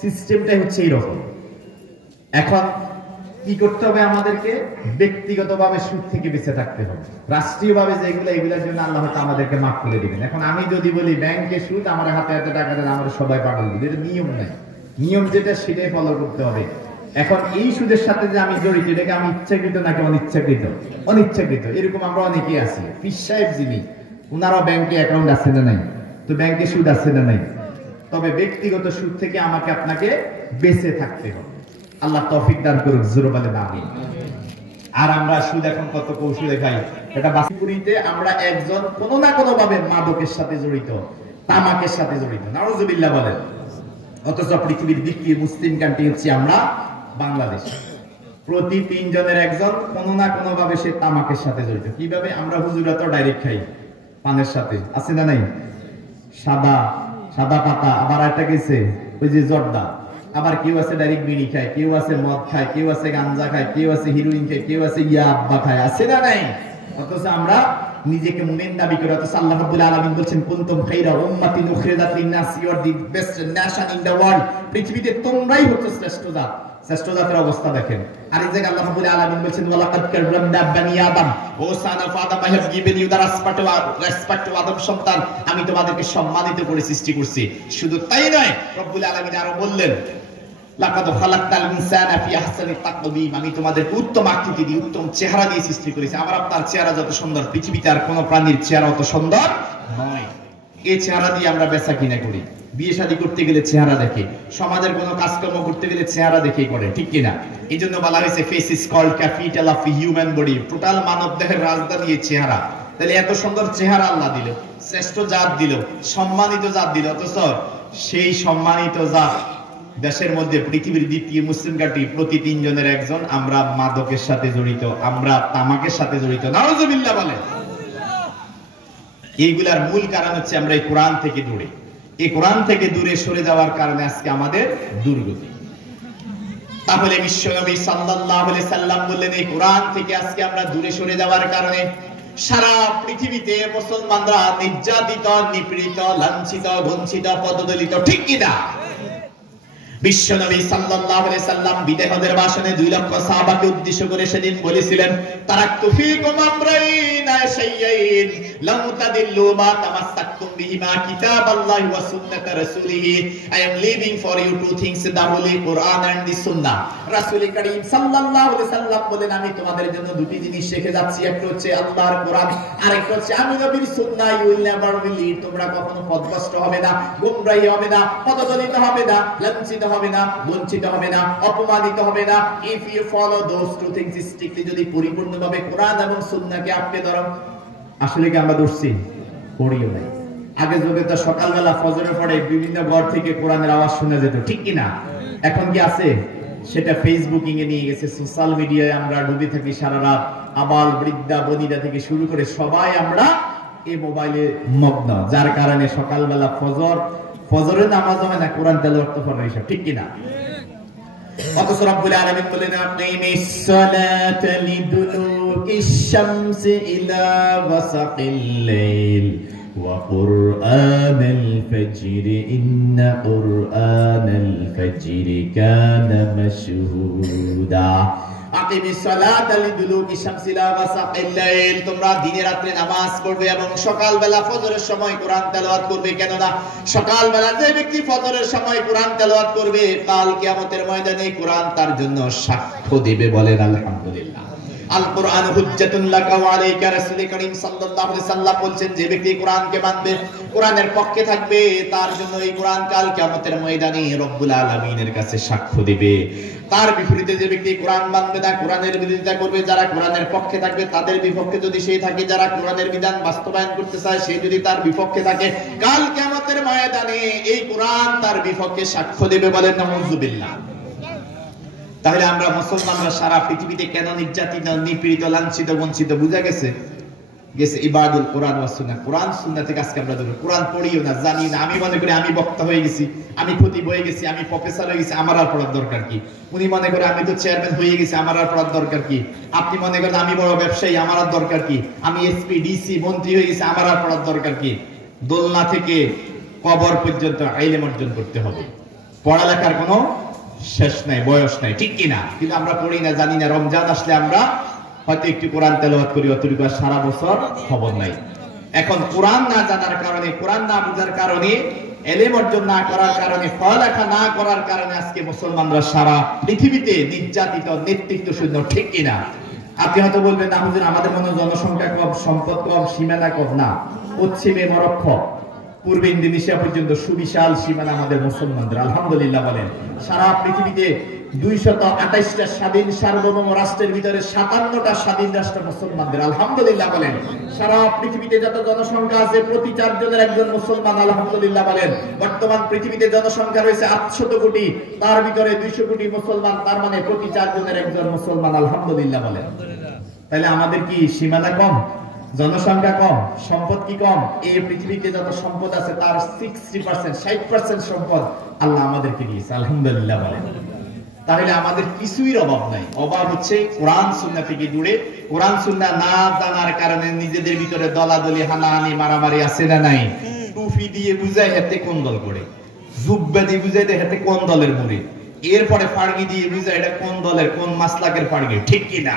সিস্টেমটাই হচ্ছে এইরকম। এখন কি করতে হবে? আমাদেরকে ব্যক্তিগতভাবে সুদ থেকে বেঁচে থাকতে হবে। রাষ্ট্রীয়ভাবে যেগুলো, এগুলোর জন্য আল্লাহ হয়তো আমাদেরকে মাফ করে দিবেন। এখন আমি যদি বলি ব্যাংকে সুদ, আমার হাতে হাতে টাকা দেন, আমার সবাই পাগল বলবে। এটা নিয়ম নাই। নিয়ম যেটা সেটাই ফলো করতে হবে। এখন এই সুদের সাথে যে আমি জড়িত, এটাকে আমি ইচ্ছাকৃত নাকি অনিচ্ছাকৃত? অনিচ্ছাকৃত। এরকম আমরা অনেকেই আছি। পীর সাহেব যিনি, উনারও ব্যাংকে অ্যাকাউন্ট আছে না নাই? তো ব্যাংকে সুদ আছে না নাই? তবে ব্যক্তিগত সুদ থেকে আমাকে আপনাকে বেঁচে থাকতে হবে। আল্লাহ তৌফিক দান করুক, জোরে বলেন আমিন। আর আমরা সুদ এখন কত কৌশলে খাই। এটা বাসিপুরিতে আমরা একজন কোনো না কোনো ভাবে মাদকের সাথে জড়িত, তামাকের সাথে জড়িত, নাউজুবিল্লাহ বলেন। অথচ পৃথিবীর দ্বিতীয় মুসলিম কান্ট্রি হচ্ছে আমরা বাংলাদেশ। প্রতি 3 জনের একজন কোনো না কোনো ভাবে সে তামাকের সাথে জড়িত। কিভাবে? আমরা হুজুরা তো ডাইরেক্ট খাই পানের সাথে, আছে না নাই? সাদা সাদা পাতা, আবার একটা গেছে ওই যে জর্দা, আবার কেউ আছে ডাইরেক্ট বিড়ি খায়, কেউ আছে মদ খায়, কেউ আছে গাঞ্জা খায়, কেউ আছে হিরোইন খায়, কেউ আছে ইয়াব্বা খায়, আছে না নাই? অথচ আমরা নিজেকে মুমিন দাবি করি। অথচ আল্লাহ রাব্বুল আলামিন বলেন কুনতুম খায়রা উম্মাতিন উখরিজাত লিন-নাস, you are the best nation in the world. পৃথিবীতে তোমরাই হচ্ছে শ্রেষ্ঠ জাত। শ্রেষ্ঠ জাতের অবস্থা দেখেন। আর এই যে আল্লাহ রাব্বুল আলামিন বলেন ওয়ালাকাদ কাররামনা বানি আদম, O son of Adam, I have given you the respect to Adam সন্তান, আমি তোমাদেরকে সম্মানিত করে সৃষ্টি করছি। শুধু তাই নয়, রব্বুল আলামিন আরো বললেন লাকাদ খালাকনাল ইনসানা ফি আহসানি তাকওয়িম, আমি তোমাদেরকে উত্তম আকৃতি দিয়ে, উত্তম চেহারা দিয়ে সৃষ্টি করেছি। আমার আপনার চেহারা যত সুন্দর, পৃথিবীতে আর কোনো প্রাণীর চেহারা অত সুন্দর নয়। এই চেহারা দিয়ে আমরা বেচা কিনা করি, বিয়ে শাদী করতে গেলে চেহারা দেখে, সমাজের কোনো কাজকর্ম করতে গেলে চেহারা দেখেই করে, ঠিক কিনা? এই জন্য বলা হয়েছে face is called capital of human body, total মানব দেহের রাজধানী এই চেহারা। তাহলে এত সুন্দর চেহারা আল্লাহ দিল, শ্রেষ্ঠ জাত দিল, সম্মানিত জাত দিল, অথচ সেই সম্মানিত জাত দেশের মধ্যে পৃথিবীর দ্বিতীয় মুসলিম কান্ট্রি প্রতি 3 জনের একজন আমরা মাদকের সাথে জড়িত, আমরা তামাকের সাথে জড়িত, নাউজুবিল্লাহ বলেন। এইগুলার মূল কারণ হচ্ছে আমরা এই কোরআন থেকে দূরে, এই কোরআন থেকে দূরে সরে যাওয়ার কারণে আজকে আমাদের দুর্গতি। তাহলে বিশ্বনবী সাল্লাল্লাহু আলাইহি সাল্লাম বললেন এই কোরআন থেকে আজকে আমরা দূরে সরে যাওয়ার কারণে সারা পৃথিবীতে মুসলমানরা নির্যাতিত, নিপীড়িত, লাঞ্ছিত, বঞ্চিত, পদদলিত, ঠিক কিনা? বিশ্বনবী সাল্লাল্লাহু আলাইহি সাল্লাম বিদায়দের ভাষণে 2 লক্ষ সাহাবাকে উদ্দেশ্য করে সেদিন বলেছিলেন তারাকতু ফীকুম আমরাইন শাইয়াইন লাম তাদিল্লু মা তামাসসাকতুম বিহিমা কিতাবাল্লাহি ওয়া সুন্নাত রাসূলিহি, I am leaving for you 2 things, the holy Quran and the sunnah। রাসূল করিম সাল্লাল্লাহু আলাইহি সাল্লাম বলেন আমি তোমাদের জন্য 2টি জিনিস রেখে যাচ্ছি, একটা হচ্ছে আল্লাহর কোরআন, আর একটা হচ্ছে আমি নবীর সুন্নাহ। You will never be lead, তোমরা কখনো পথভ্রষ্ট হবে না, গোমরাহি হবে না, পদদলিত হবে না, লাঞ্ছিত হবে না, বঞ্চিত হবে না, অপমানিত হবে না। If you follow those 2 things strictly, যদি পরিপূর্ণভাবে কোরআন এবং সুন্নাহকে আঁকড়ে ধরো। আসলে কি আমরা দর্শি? পড়িও নাই। আগে যুগে তো সকালবেলা ফজরের পরে বিভিন্ন ঘর থেকে কোরআনের আওয়াজ শোনা যেত, ঠিক কি না? এখন কি আছে? সেটা ফেসবুকিং এ নিয়ে গেছে, সোশ্যাল মিডিয়ায় আমরা ডুবে থাকি সারা রাত। আবাল বৃদ্ধা বনিতা থেকে শুরু করে সবাই আমরা এই মোবাইলে মগ্ন, যার কারণে সকালবেলা ফজরের নামাজ হয় না, কোরআন তেলাওয়াত তো ফরজ, ঠিক কি না? অথচ রব্বুল আলামিন বলেন আকিমিস সালাতা লিদুলুকিশ শামসি ইলা ওয়াসাকিল লাইল ওয়া কুরআনাল ফাজরি ইন্না কুরআনাল ফাজরি কানা মাশহুদা। আকিমিস সালাতা লিদুলুকিশ শামসি ইলা ওয়াসাকিল লাইল, তোমরা দিনে রাতে নামাজ পড়বে এবং সকালবেলা ফজরের সময় কোরআন তেলাওয়াত করবে। কেননা সকালবেলা যে ব্যক্তি ফজরের সময় কোরআন তেলাওয়াত করবে, কাল কিয়ামতের ময়দানে কোরআন তার জন্য সাক্ষ্য দেবে। বলেন আলহামদুলিল্লাহ। আল কোরআন হুজ্জাতুন লাকা ওয়া আলাইকা, রাসূল করিম সাল্লাল্লাহু আলাইহি সাল্লাম বলেন যে ব্যক্তি কোরআনকে মানবে, কোরআনের পক্ষে থাকবে, তার জন্য এই কোরআন কাল কিয়ামতের ময়দানে রব্বুল আলামিনের কাছে সাক্ষ্য দিবে। তার বিপরীতে যে ব্যক্তি কোরআন মানবে না, কোরআনের বিরোধিতা করবে, যারা কোরআনের পক্ষে থাকবে তাদের বিপক্ষে যদি সে থাকে, যারা কোরআনের বিধান বাস্তবায়ন করতে চায় সে যদি তার বিপক্ষে থাকে, কাল কিয়ামতের ময়দানে এই কোরআন তার বিপক্ষে সাক্ষ্য দেবে। বলেন নাউজুবিল্লাহ। তাহলে আমরা মুসলমানরা সারা পৃথিবীতে কেন নির্যাতিত, নিপীড়িত, লাঞ্ছিত, বঞ্চিত? বুঝা গেছে ইবাদুল কোরআন ওয়াস সুন্নাহ, কোরআন সুন্নাহ থেকে আজকে আমরা দূরে। কোরআন পড়িও না, জানি না, আমি মনে করি আমি বক্তা হয়ে গেছি, আমি খতিব হয়ে গেছি, আমি প্রফেসর হয়ে গেছি, আমার আর পড়ার দরকার কি? উনি মনে করে আমি তো চেয়ারম্যান হয়ে গেছি, আমার আর পড়ার দরকার কি? আপনি মনে করেন আমি বড় ব্যবসায়ী, আমার আর দরকার কি? আমি এসপি, ডিসি, মন্ত্রী হয়ে গেছি, আমার আর পড়ার দরকার কি? দোলনা থেকে কবর পর্যন্ত ইলম অর্জন করতে হবে, পড়ালেখার কোনো শেষ নাই, বয়স নাই, ঠিক কিনা? কিন্তু আমরা পড়ি না, জানি না। রমজান আসলে আমরা হয়তো একটু কোরআন তেলাওয়াত করি, অতটুকু সারা বছর খবর নাই। এখন কোরআন না জানার কারণে, কোরআন না বুঝার কারণে, ইলম অর্জন না করার কারণে, পড়ালেখা না করার কারণে আজকে মুসলমানরা সারা পৃথিবীতে নির্যাতিত, নেতৃত্ব শূন্য, ঠিক কিনা? আপনি হয়তো বলবেন না হুজুর আমাদের মনে জনসংখ্যা কম, সম্পদ কম, সীমানা কম। না, পশ্চিমে মরক্কো, পূর্বে ইন্দোনেশিয়া পর্যন্ত সুবিশাল সীমানা আমাদের মুসলমানদের। আলহামদুলিল্লাহ বলেন। সারা পৃথিবীতে 228টা স্বাধীন সার্বভৌম রাষ্ট্রের ভিতরে 57টা স্বাধীন রাষ্ট্র মুসলমানদের। আলহামদুলিল্লাহ বলেন। সারা পৃথিবীতে যত জনসংখ্যা আছে প্রতি 4 জনের একজন মুসলমান। আলহামদুলিল্লাহ বলেন। বর্তমান পৃথিবীতে জনসংখ্যা রয়েছে 800 কোটি, তার ভিতরে 200 কোটি মুসলমান, তার মানে প্রতি 4 জনের একজন মুসলমান। আলহামদুলিল্লাহ বলেন। তাহলে আমাদের কি সীমানা কম, জনসংখ্যা কম, সম্পদ কি কম? এই পৃথিবীতে যত সম্পদ আছে তার 60% সম্পদ আল্লাহ আমাদেরকে দিয়েছে। আলহামদুলিল্লাহ বলেন। তাহলে আমাদের কিছুই অভাব নাই। অভাব হচ্ছে কোরআন সুন্নাহ থেকে দূরে। কোরআন সুন্নাহ না জানার কারণে নিজেদের ভিতরে দলাদলি, হানাহানি, মারামারি আছে না নাই? টুপি দিয়ে বুঝায় হাতে কোন দল করে, জুব্বা দিয়ে বুঝাই দেয় হাতে কোন দলের মুড়ি, এরপরে ফাড়গি দিয়ে বুঝায় এটা কোন দলের, কোন মাসলাকের ফাড়গি, ঠিক কি না?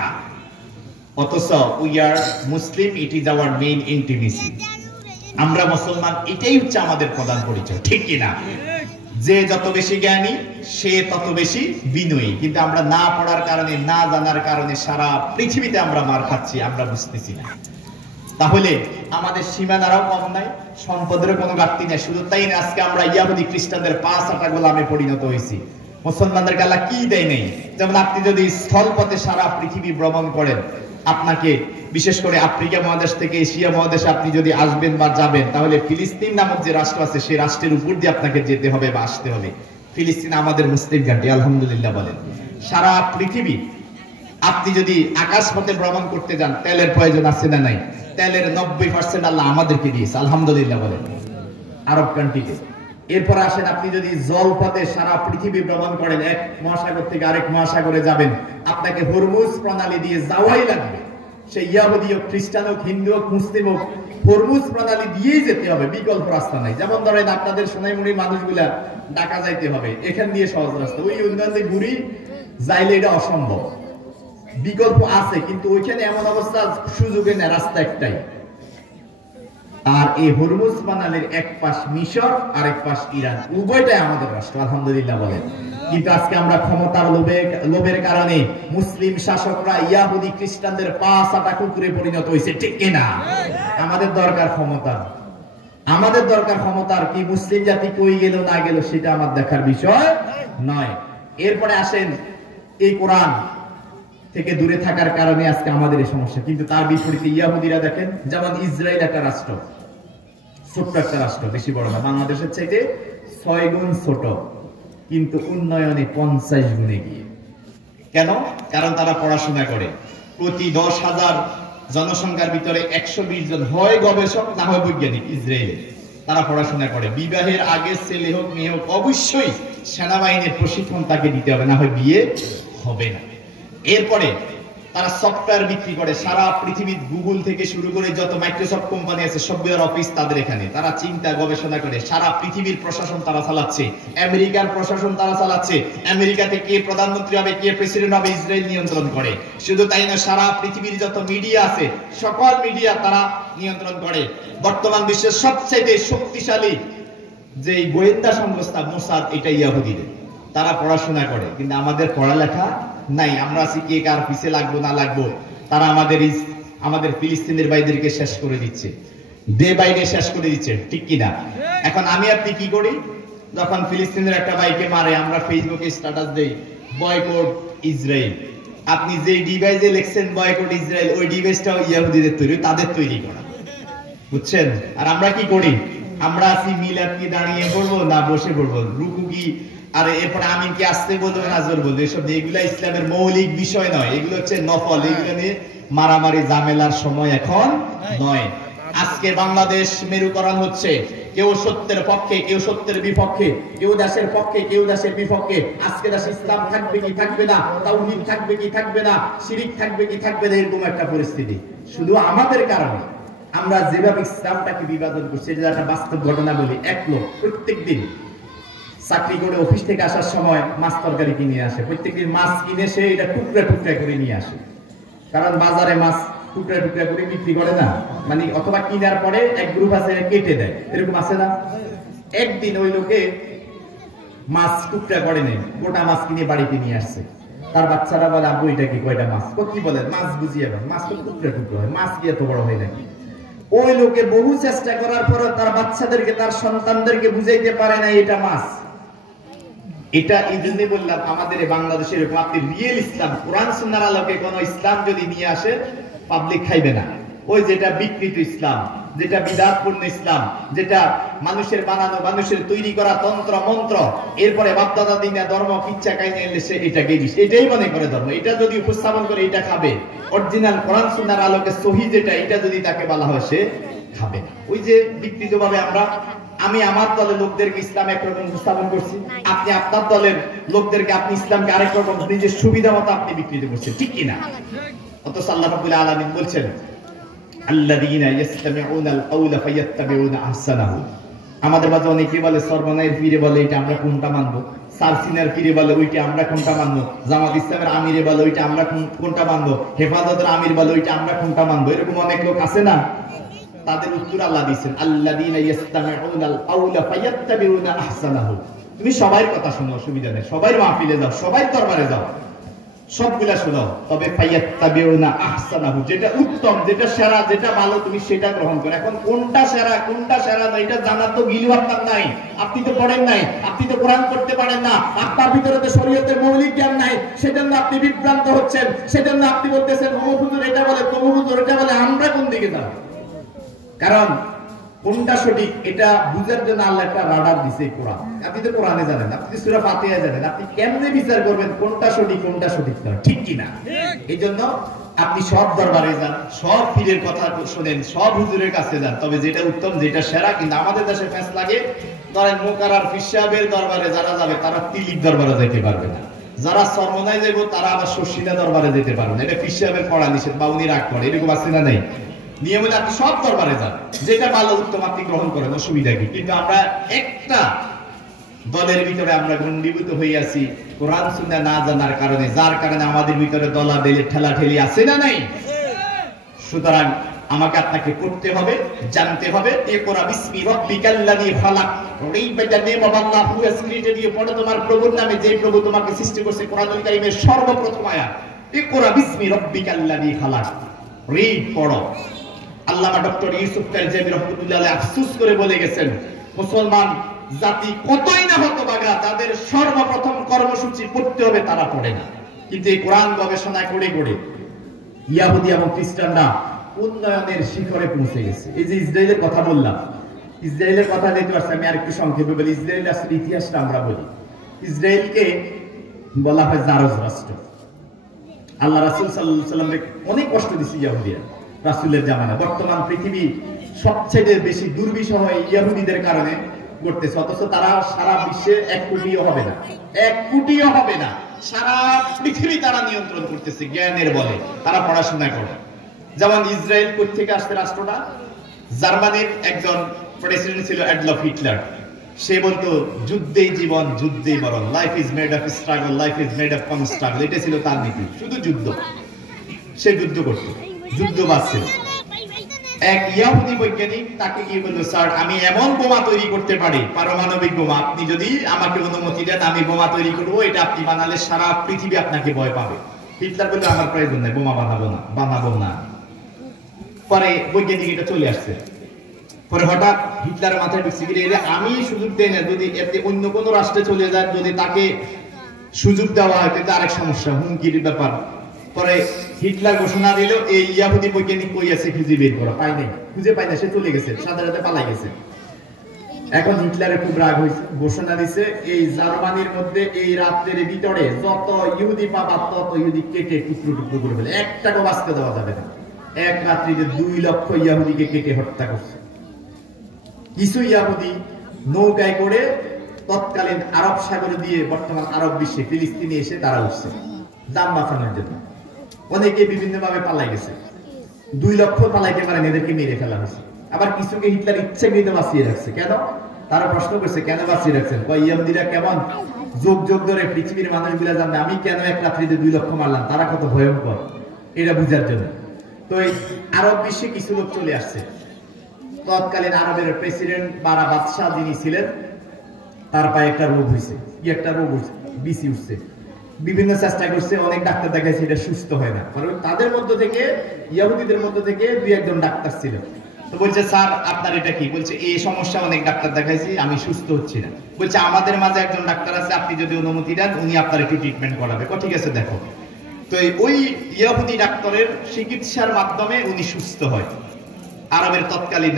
অথচ we are Muslim, it is our main intimacy. আমরা মুসলমান, এটাই হচ্ছে আমাদের প্রধান পরিচয়, ঠিক কি না? যে যত বেশি জ্ঞানী সে তত বেশি বিনয়ী। কিন্তু আমরা না পড়ার কারণে, না জানার কারণে সারা পৃথিবীতে আমরা মার খাচ্ছি, আমরা বুঝতেছি না। তাহলে আমাদের সীমানারাও কম নাই, সম্পদেরও কোনো ঘাটতি নাই। শুধু তাই না, আজকে আমরা ইহুদি খ্রিস্টানদের 5 গোলামে পরিণত হয়েছি। মুসলমানদের আল্লাহ কি দেয় নেই? যেমন আপনি যদি স্থলপথে সারা পৃথিবী ভ্রমণ করেন, আপনাকে বিশেষ করে আফ্রিকা মহাদেশ থেকে এশিয়া মহাদেশে আপনি যদি আসবেন বা যাবেন, তাহলে ফিলিস্তিন নামক যে রাষ্ট্র আছে সেই রাষ্ট্রের উপর দিয়ে আপনাকে যেতে হবে বা আসতে হবে। ফিলিস্তিন আমাদের মুসলিম ঘাঁটি। আলহামদুলিল্লাহ বলেন। সারা পৃথিবী আপনি যদি আকাশ পথে ভ্রমণ করতে যান, তেলের প্রয়োজন আছে না নাই? তেলের 90% আল্লাহ আমাদেরকে দিয়েছে। আলহামদুলিল্লাহ বলেন। আরব কান্ট্রিতে। এরপর আসেন, আপনি যদি জলপথে সারা পৃথিবী ভ্রমণ করেন, এক মহাসাগর থেকে আরেক মহাসাগরে যাবেন, আপনাকে হরমুজ প্রণালী দিয়ে যাওয়াই লাগবে। সে ইহুদি হোক, খ্রিস্টান হোক, হিন্দু হোক, মুসলিম হোক, হরমুজ প্রণালী দিয়েই যেতে হবে, বিকল্প রাস্তা নাই। যেমন ধরেন আপনাদের সোনাইমুড়ির মানুষগুলা ঢাকা যাইতে হবে, এখান দিয়ে সহজ রাস্তা, ওই উন্নয়ন ঘুরি যাইলে এটা অসম্ভব। বিকল্প আছে, কিন্তু ওইখানে এমন অবস্থা, সুযোগে না, রাস্তা একটাই। আর এই হরমুজ প্রণালীর এক পাশ মিশর, আরেক পাশ ইরান, উভয়টাই আমাদের রাষ্ট্র। আলহামদুলিল্লাহ বলেন। কিন্তু আজকে আমরা ক্ষমতার লোভের কারণে মুসলিম শাসকরা ইহুদি খ্রিস্টানদের 5 কুকুরে পরিণত হয়েছে, ঠিক কিনা? আমাদের দরকার ক্ষমতা, আমাদের দরকার ক্ষমতার। কি মুসলিম জাতি কই গেল না গেল সেটা আমার দেখার বিষয় নয়। এরপরে আসেন, এই কোরআন থেকে দূরে থাকার কারণে আজকে আমাদের এই সমস্যা। কিন্তু তার বিপরীতে ইহুদিরা দেখেন, যেমন ইসরায়েল একটা রাষ্ট্র, ছোট্ট একটা রাষ্ট্র, বেশি বড় না, বাংলাদেশের চাইতে 6 গুণ ছোট, কিন্তু উন্নয়নে 50 গুণে গিয়ে। কেন? কারণ তারা পড়াশোনা করে। প্রতি 10,000 জনসংখ্যার ভিতরে 120 জন হয় গবেষক, না হয় বৈজ্ঞানিক। ইসরায়েলে তারা পড়াশোনা করে। বিবাহের আগে ছেলে হোক মেয়ে হোক অবশ্যই সেনাবাহিনীর প্রশিক্ষণ তাকে দিতে হবে, না হয় বিয়ে হবে না। এরপরে তারা সফটওয়্যার বিক্রি করে। সারা পৃথিবীর গুগল থেকে শুরু করে যত মাইক্রোসফট কোম্পানি আছে সবগুলোর অফিস তাদের এখানে। তারা চিন্তা গবেষণা করে। সারা পৃথিবীর প্রশাসন তারা চালাচ্ছে, আমেরিকার প্রশাসন তারা চালাচ্ছে। আমেরিকাতে কে প্রধানমন্ত্রী হবে, কে প্রেসিডেন্ট হবে, ইসরায়েল নিয়ন্ত্রণ করে। শুধু তাই না, সারা পৃথিবীর যত মিডিয়া আছে সকল মিডিয়া তারা নিয়ন্ত্রণ করে। বর্তমান বিশ্বের সবচেয়ে শক্তিশালী যে গোয়েন্দা সংস্থা মোসাদ, এটা ইহুদিদের। তারা পড়াশোনা করে, কিন্তু আমাদের পড়ালেখা নাই। আমরা আছি কে কার পিছে লাগবো না লাগবো। তারা আমাদের ফিলিস্তিনের ভাইদেরকে শেষ করে দিচ্ছে, ডে বাই ডে শেষ করে দিচ্ছে, ঠিক কিনা? এখন আমি আপনি কি করি? যখন ফিলিস্তিনের একটা ভাইকে মারে, আমরা ফেসবুকে স্ট্যাটাস দেই, বয়কট ইসরায়েল। আপনি যে ডিভাইসে লিখছেন বয়কট ইসরায়েল, ওই ডিভাইসটাও ইহুদিদের তৈরি, তাদের তৈরি করা, বুঝছেন? আর আমরা কি করি? আমরা আছি মিলাদ কি দাঁড়িয়ে পড়বো না বসে পড়বো, রুকু কি, আর এরপরে আমিন কি আসতে বলবো না জোর বলবো, এসব এগুলা ইসলামের মৌলিক বিষয় নয়। এগুলো হচ্ছে নফল। এগুলো নিয়ে মারামারি ঝামেলার সময় এখন নয়। আজকে বাংলাদেশ মেরুকরণ হচ্ছে, কেউ সত্যের পক্ষে, কেউ সত্যের বিপক্ষে, কেউ দেশের পক্ষে, কেউ দেশের বিপক্ষে। আজকে দেশে ইসলাম থাকবে কি থাকবে না, তাওহীদ থাকবে কি থাকবে না, শিরিক থাকবে কি থাকবে না, এরকম একটা পরিস্থিতি। শুধু আমাদের কারণে আমরা যেভাবে ইসলামটাকে বিভাজন করছি, এটা একটা বাস্তব ঘটনা বলি। এক লোক প্রত্যেকদিন চাকরি করে অফিস থেকে আসার সময় মাছ তরকারি কিনে আসে। প্রত্যেকদিন মাছ কিনে সে এটা টুকরা টুকরা করে নিয়ে আসে, কারণ বাজারে মাছ টুকরা টুকরা করে বিক্রি করে না, মানে অথবা কিনার পরে এক গ্রুপ আছে কেটে দেয়, এরকম আছে না? একদিন ওই লোকে মাছ টুকরা করে নেই, গোটা মাছ কিনে বাড়িতে নিয়ে আসছে। তার বাচ্চারা বলে আব্বু এটা কি, কয়টা মাছ, কি বলে মাছ, বুঝিয়ে মাছ তো টুকরো টুকরো হয়, মাছ কি এত বড় হয় নাকি? ওই লোকে বহু চেষ্টা করার পর তার বাচ্চাদেরকে, তার সন্তানদেরকে বুঝাইতে পারে না এটা মাছ। এটা এই জন্য বললাম, আমাদের বাংলাদেশের আপনি রিয়েল ইসলাম, কোরআন সুন্নাহর আলোকে কোন ইসলাম যদি নিয়ে আসে, পাবলিক খাইবে না। ওই যেটা বিকৃত ইসলাম, যেটা বিদাতপূর্ণ ইসলাম, যেটা মানুষের বানানো, মানুষের তৈরি করা তন্ত্র মন্ত্র, এরপরে বাপদাদা দিনা ধর্ম কিচ্ছা কাহিনী এলে সে এটাই মনে করে ধর্ম। এটা যদি উপস্থাপন করে এটা খাবে, অরিজিনাল কোরআন সুন্নাহর আলোকে সহি যেটা, এটা যদি তাকে বলা হয় সে খাবে না। ওই যে বিকৃত ভাবে আমি আমার দলের লোকদেরকে ইসলাম একরকম উপস্থাপন করছি, আপনি আপনার দলের লোকদেরকে, আপনি ইসলামকে আরেক রকম নিজের সুবিধা মতো আপনি বিকৃত করছেন, ঠিক কিনা? অথচ আল্লাহ রাব্বুল আলামিন বলছেন আল্লাযীনা ইসতামিউনাল কাওলা ফায়াত্তাবিউনা আহসানাহু। আমাদের মাঝে অনেকেই বলে সরবনাইয়ের পীরে বলে এটা আমরা কোনটা মানবো, সারসিনার পীরে বলে ওইটা আমরা কোনটা মানবো, জামাত ইসলামের আমিরে বলে ওইটা আমরা কোনটা মানবো, হেফাজতের আমির বলে ওইটা আমরা কোনটা মানবো। এরকম অনেক লোক আছে না? তাদের উত্তর আল্লাহ দিয়েছেন আল্লাযীনা ইসতামিউনাল কাওলা ফায়াত্তাবিউনা আহসানাহু। তুমি সবার কথা শোনো, অসুবিধা নেই, সবার মাহফিলে যাও, সবার দরবারে যাও, সবগুলা শোনো, তবে ফায়াত্তাবিউনা আহসানাহু, যেটা উত্তম, যেটা সেরা, যেটা ভালো তুমি সেটা গ্রহণ করো। এখন কোনটা সেরা কোনটা সেরা না এটা জানার তো গিলু আপনার নাই, আপনি তো পড়েন নাই, আপনি তো কোরআন পড়তে পারেন না, আপনার ভিতরে তো শরীয়তের মৌলিক জ্ঞান নাই, সেজন্য আপনি বিভ্রান্ত হচ্ছেন, সেজন্য আপনি বলতেছেন অমুক হুজুর এটা বলে, তমুক হুজুর এটা বলে, আমরা কোন দিকে যাব? কারণ কোনটা সঠিক এটা বুঝার জন্য আল্লাহ একটা রাডার দিয়েছে কোরআন। আপনি তো কোরআনে জানেন, আপনি সূরা ফাতিহা জানেন, আপনি কেমনে বিচার করবেন কোনটা সঠিক কোনটা সঠিক না, ঠিক কি না? এইজন্য আপনি সব দরবারে যান, সব পীরের কথা শুনেন, সব হুজুরের কাছে যান, তবে যেটা উত্তম, যেটা সেরা। কিন্তু আমাদের দেশে ফ্যাস লাগে, ধরেন মুকাররার পীর সাহেবের দরবারে যারা যাবে তারা তিলিক দরবারে যেতে পারবে না, যারা সরমনায় যাইব তারা আবার শর্ষিনা দরবারে যেতে পারবে না। এটা পীর সাহেবের পড়া নিষেধ বা উনি রাগ করে, এরকম আছে না? নাই নিয়ম হলে আপনি সব দরবারে যান, যেটা ভালো উত্তম আপনি গ্রহণ করেন, অসুবিধা কি? কিন্তু আমরা একটা দলের ভিতরে আমরা গণ্ডীভূত হয়ে আছি কোরআন সুন্নাহ না জানার কারণে, যার কারণে আমাদের ভিতরে দলাদলি ঠেলাঠেলি আছে না নাই? সুতরাং আমাকে আপনাকে পড়তে হবে, জানতে হবে। ইকরা বিসমি রাব্বিকাল্লাযী খালাক, read by the name of Allah who has created you. পড়ো তোমার প্রভুর নামে, যে প্রভু তোমাকে সৃষ্টি করেছে। কোরআনুল কারীমের সর্বপ্রথম আয়াত ইকরা বিসমি রাব্বিকাল্লাযী খালাক, রিড, পড়ো। আল্লামা ডক্টর ইউসুফ কারজাবী রাহমাতুল্লাহ আলাইহি আফসোস করে বলে গেছেন, মুসলমান জাতি কতই না হতভাগা, তাদের সর্বপ্রথম কর্মসূচি পড়তে হবে, তারা পড়ে না। কিন্তু এই কোরআন গবেষণা করে করে ইহুদি এবং খ্রিস্টানরা উন্নয়নের শিখরে পৌঁছে গেছে। এই যে ইসরায়েলের কথা বললাম, ইসরায়েলের কথা যেহেতু আসছে, আমি আরেকটু সংক্ষেপে বলি। ইসরায়েলের আসলে ইতিহাসটা আমরা বলি। ইসরায়েলকে বলা হয় জারজ রাষ্ট্র। আল্লাহ রাসূল সাল্লাল্লাহু আলাইহি ওয়াসাল্লামকে অনেক কষ্ট দিয়েছে ইহুদিরা রাসূলের জামানা। বর্তমান পৃথিবী সবচেয়ে বেশি দুর্বিষহ ইহুদিদের কারণে করতেছে, অথচ তারা সারা বিশ্বে 1 কোটিও হবে না, 1 কোটিও হবে না, সারা পৃথিবী তারা নিয়ন্ত্রণ করতেছে জ্ঞানের বলে। তারা পড়াশোনা করে। যেমন ইসরায়েল কোথা থেকে আসছে রাষ্ট্রটা? জার্মানির একজন প্রেসিডেন্ট ছিল অ্যাডলফ হিটলার। সে বলতো যুদ্ধেই জীবন, যুদ্ধেই মরণ, life is made of struggle, life is made of constant struggle. এটা ছিল তার নীতি, শুধু যুদ্ধ। সে যুদ্ধ করত, যুদ্ধবাজ ছিল। এক ইহুদি বৈজ্ঞানিক তাকে গিয়ে বলল, স্যার আমি এমন বোমা তৈরি করতে পারি, পারমাণবিক বোমা, আপনি যদি আমাকে অনুমতি দেন আমি বোমা তৈরি করবো, এটা আপনি বানালে সারা পৃথিবী আপনাকে ভয় পাবে। হিটলার বলল, আমার প্রয়োজন নেই, বোমা বানাবো না। পরে বৈজ্ঞানিক এটা চলে আসছে। পরে হঠাৎ হিটলারের মাথায় ঢুকছে, আমি সুযোগ দেই না, যদি এতে অন্য কোনো রাষ্ট্রে চলে যায়, যদি তাকে সুযোগ দেওয়া হয় তাহলে আরেক সমস্যা, হুমকির ব্যাপার। পরে হিটলার ঘোষণা দিল, এই ইহুদি বৈজ্ঞানিক কই আছে খুঁজে বের করা। খুঁজে পাই না, সে চলে গেছে, সাথে সাথে পালাই গেছে। এখন হিটলারের খুব রাগ হয়েছে, ঘোষণা দিছে এই জার্মানির মধ্যে এই রাত্রের ভিতরে যত ইহুদি পাবা তত ইহুদি কেটে টুকরো টুকরো করে ফেলে, একটাকে বাঁচতে দেওয়া যাবে না। এক রাত্রিতে 2 লক্ষ ইহুদিকে কেটে হত্যা করছে। কিছু ইহুদি নৌকায় করে তৎকালীন আরব সাগরে দিয়ে বর্তমান আরব বিশ্বে ফিলিস্তিনে এসে তারা উঠছে জান বাঁচানোর জন্য। অনেকে বিভিন্ন ভাবে পালাই গেছে, 2 লক্ষ পালাইতে পারেন, এদেরকে মেরে ফেলা হয়েছে। আবার কিছুকে হিটলার ইচ্ছাকৃত বাঁচিয়ে রাখছে। কেন? তারা প্রশ্ন করছে, কেন বাঁচিয়ে রাখছেন? ইহুদিরা কেমন যোগ যোগ ধরে পৃথিবীর মানুষগুলা জানবে আমি কেন এক রাত্রিতে 2 লক্ষ মারলাম, তারা কত ভয়ঙ্কর, এটা বুঝার জন্য। তো এই আরব বিশ্বে কিছু লোক চলে আসছে। তৎকালীন আরবের প্রেসিডেন্ট বা বাদশাহ যিনি ছিলেন, তার পায়ে একটা রোগ হয়েছে, কি একটা রোগ হয়েছে, বিসি উঠছে। বিভিন্ন চেষ্টা করছে, অনেক ডাক্তার দেখাইছে, এটা সুস্থ হয় না। কারণ তাদের মধ্য থেকে, ইহুদিদের মধ্য থেকে দুই একজন ডাক্তার ছিল। তো বলছে স্যার আপনার এটা কি? বলছে এই সমস্যা অনেক ডাক্তার দেখাইছি, আমি সুস্থ হচ্ছি না। বলছে আমাদের মাঝে একজন ডাক্তার আছে, আপনি যদি অনুমতি দেন উনি আপনার একটু ট্রিটমেন্ট করাবে। ঠিক আছে দেখো। তো ওই ইহুদি ডাক্তারের চিকিৎসার মাধ্যমে উনি সুস্থ হয়। আরবের তৎকালীন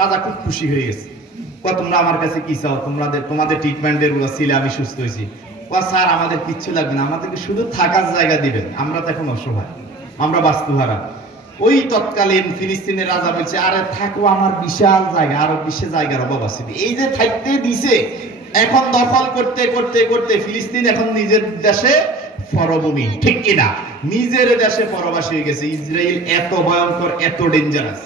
রাজা খুব খুশি হয়ে গেছে। তোমরা আমার কাছে কি চাও? তোমাদের ট্রিটমেন্টের ওয়াসিলে আমি সুস্থ হয়েছি। স্যার আমাদের কিচ্ছু লাগবে না, আমাদেরকে শুধু থাকার জায়গা দিবেন, আমরা তো এখন অসহায়, আমরা বাস্তুহারা। ওই তৎকালীন ফিলিস্তিনের রাজা বলছে আরে থাকো, আমার বিশাল জায়গা, আরো বিশাল জায়গার অভাব আছে। এই যে থাকতে দিছে, এখন দখল করতে করতে করতে ফিলিস্তিন এখন নিজের দেশে পরভূমি, ঠিক কিনা? নিজের দেশে পরবাসী হয়ে গেছে। ইসরায়েল এত ভয়ঙ্কর, এত ডেঞ্জারাস,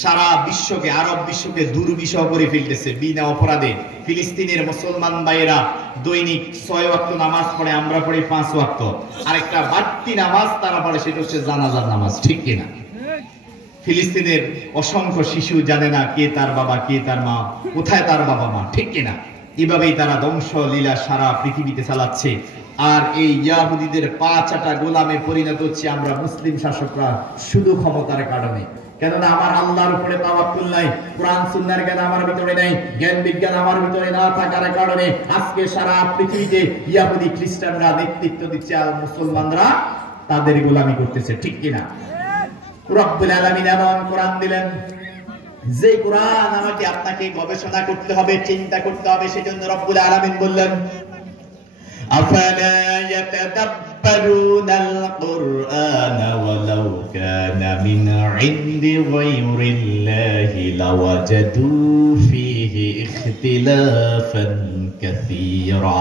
সারা বিশ্বকে, আরব বিশ্বকে দুর্বিষহ করে ফেলতেছে বিনা অপরাধে। ফিলিস্তিনের মুসলমান ভাইয়েরা দৈনিক 6 ওয়াক্ত নামাজ পড়ে, আমরা পড়ি 5 ওয়াক্ত। আরেকটা বাড়তি নামাজ তারা পড়ে, সেটা হচ্ছে জানাজার নামাজ, ঠিক কিনা? ফিলিস্তিনের অসংখ্য শিশু জানে না কে তার বাবা, কে তার মা, কোথায় তার বাবা মা, ঠিক কিনা? এভাবেই তারা ধ্বংস লীলা সারা পৃথিবীতে চালাচ্ছে। আর এই ইহুদিদের পা চাটা গোলামে পরিণত হচ্ছে আমরা মুসলিম শাসকরা, শুধু ক্ষমতার কারণে। কেননা আমার আল্লাহর উপরে তাওয়াক্কুল নাই, কোরআন সুন্নাহর জ্ঞান আমার ভিতরে নাই, জ্ঞান বিজ্ঞান আমার ভিতরে না থাকার কারণে আজকে সারা পৃথিবীতে ইহুদি খ্রিস্টানরা নেতৃত্ব দিচ্ছে, আর মুসলমানরা তাদের গোলামি করতেছে, ঠিক কিনা? রব্বুল আলামিন এমন কোরআন দিলেন, যে কোরআন আমাকে আপনাকে গবেষণা করতে হবে, চিন্তা করতে হবে। সেজন্য রব্বুল আলামিন বললেন আফালা ইয়াতাদাব্বারুনাল কুরআন ওয়ালাউ কানা মিন ইনদি গায়রিল্লাহি লাওয়াজাদু ফীহি ইখতিলাফান কাসীরা।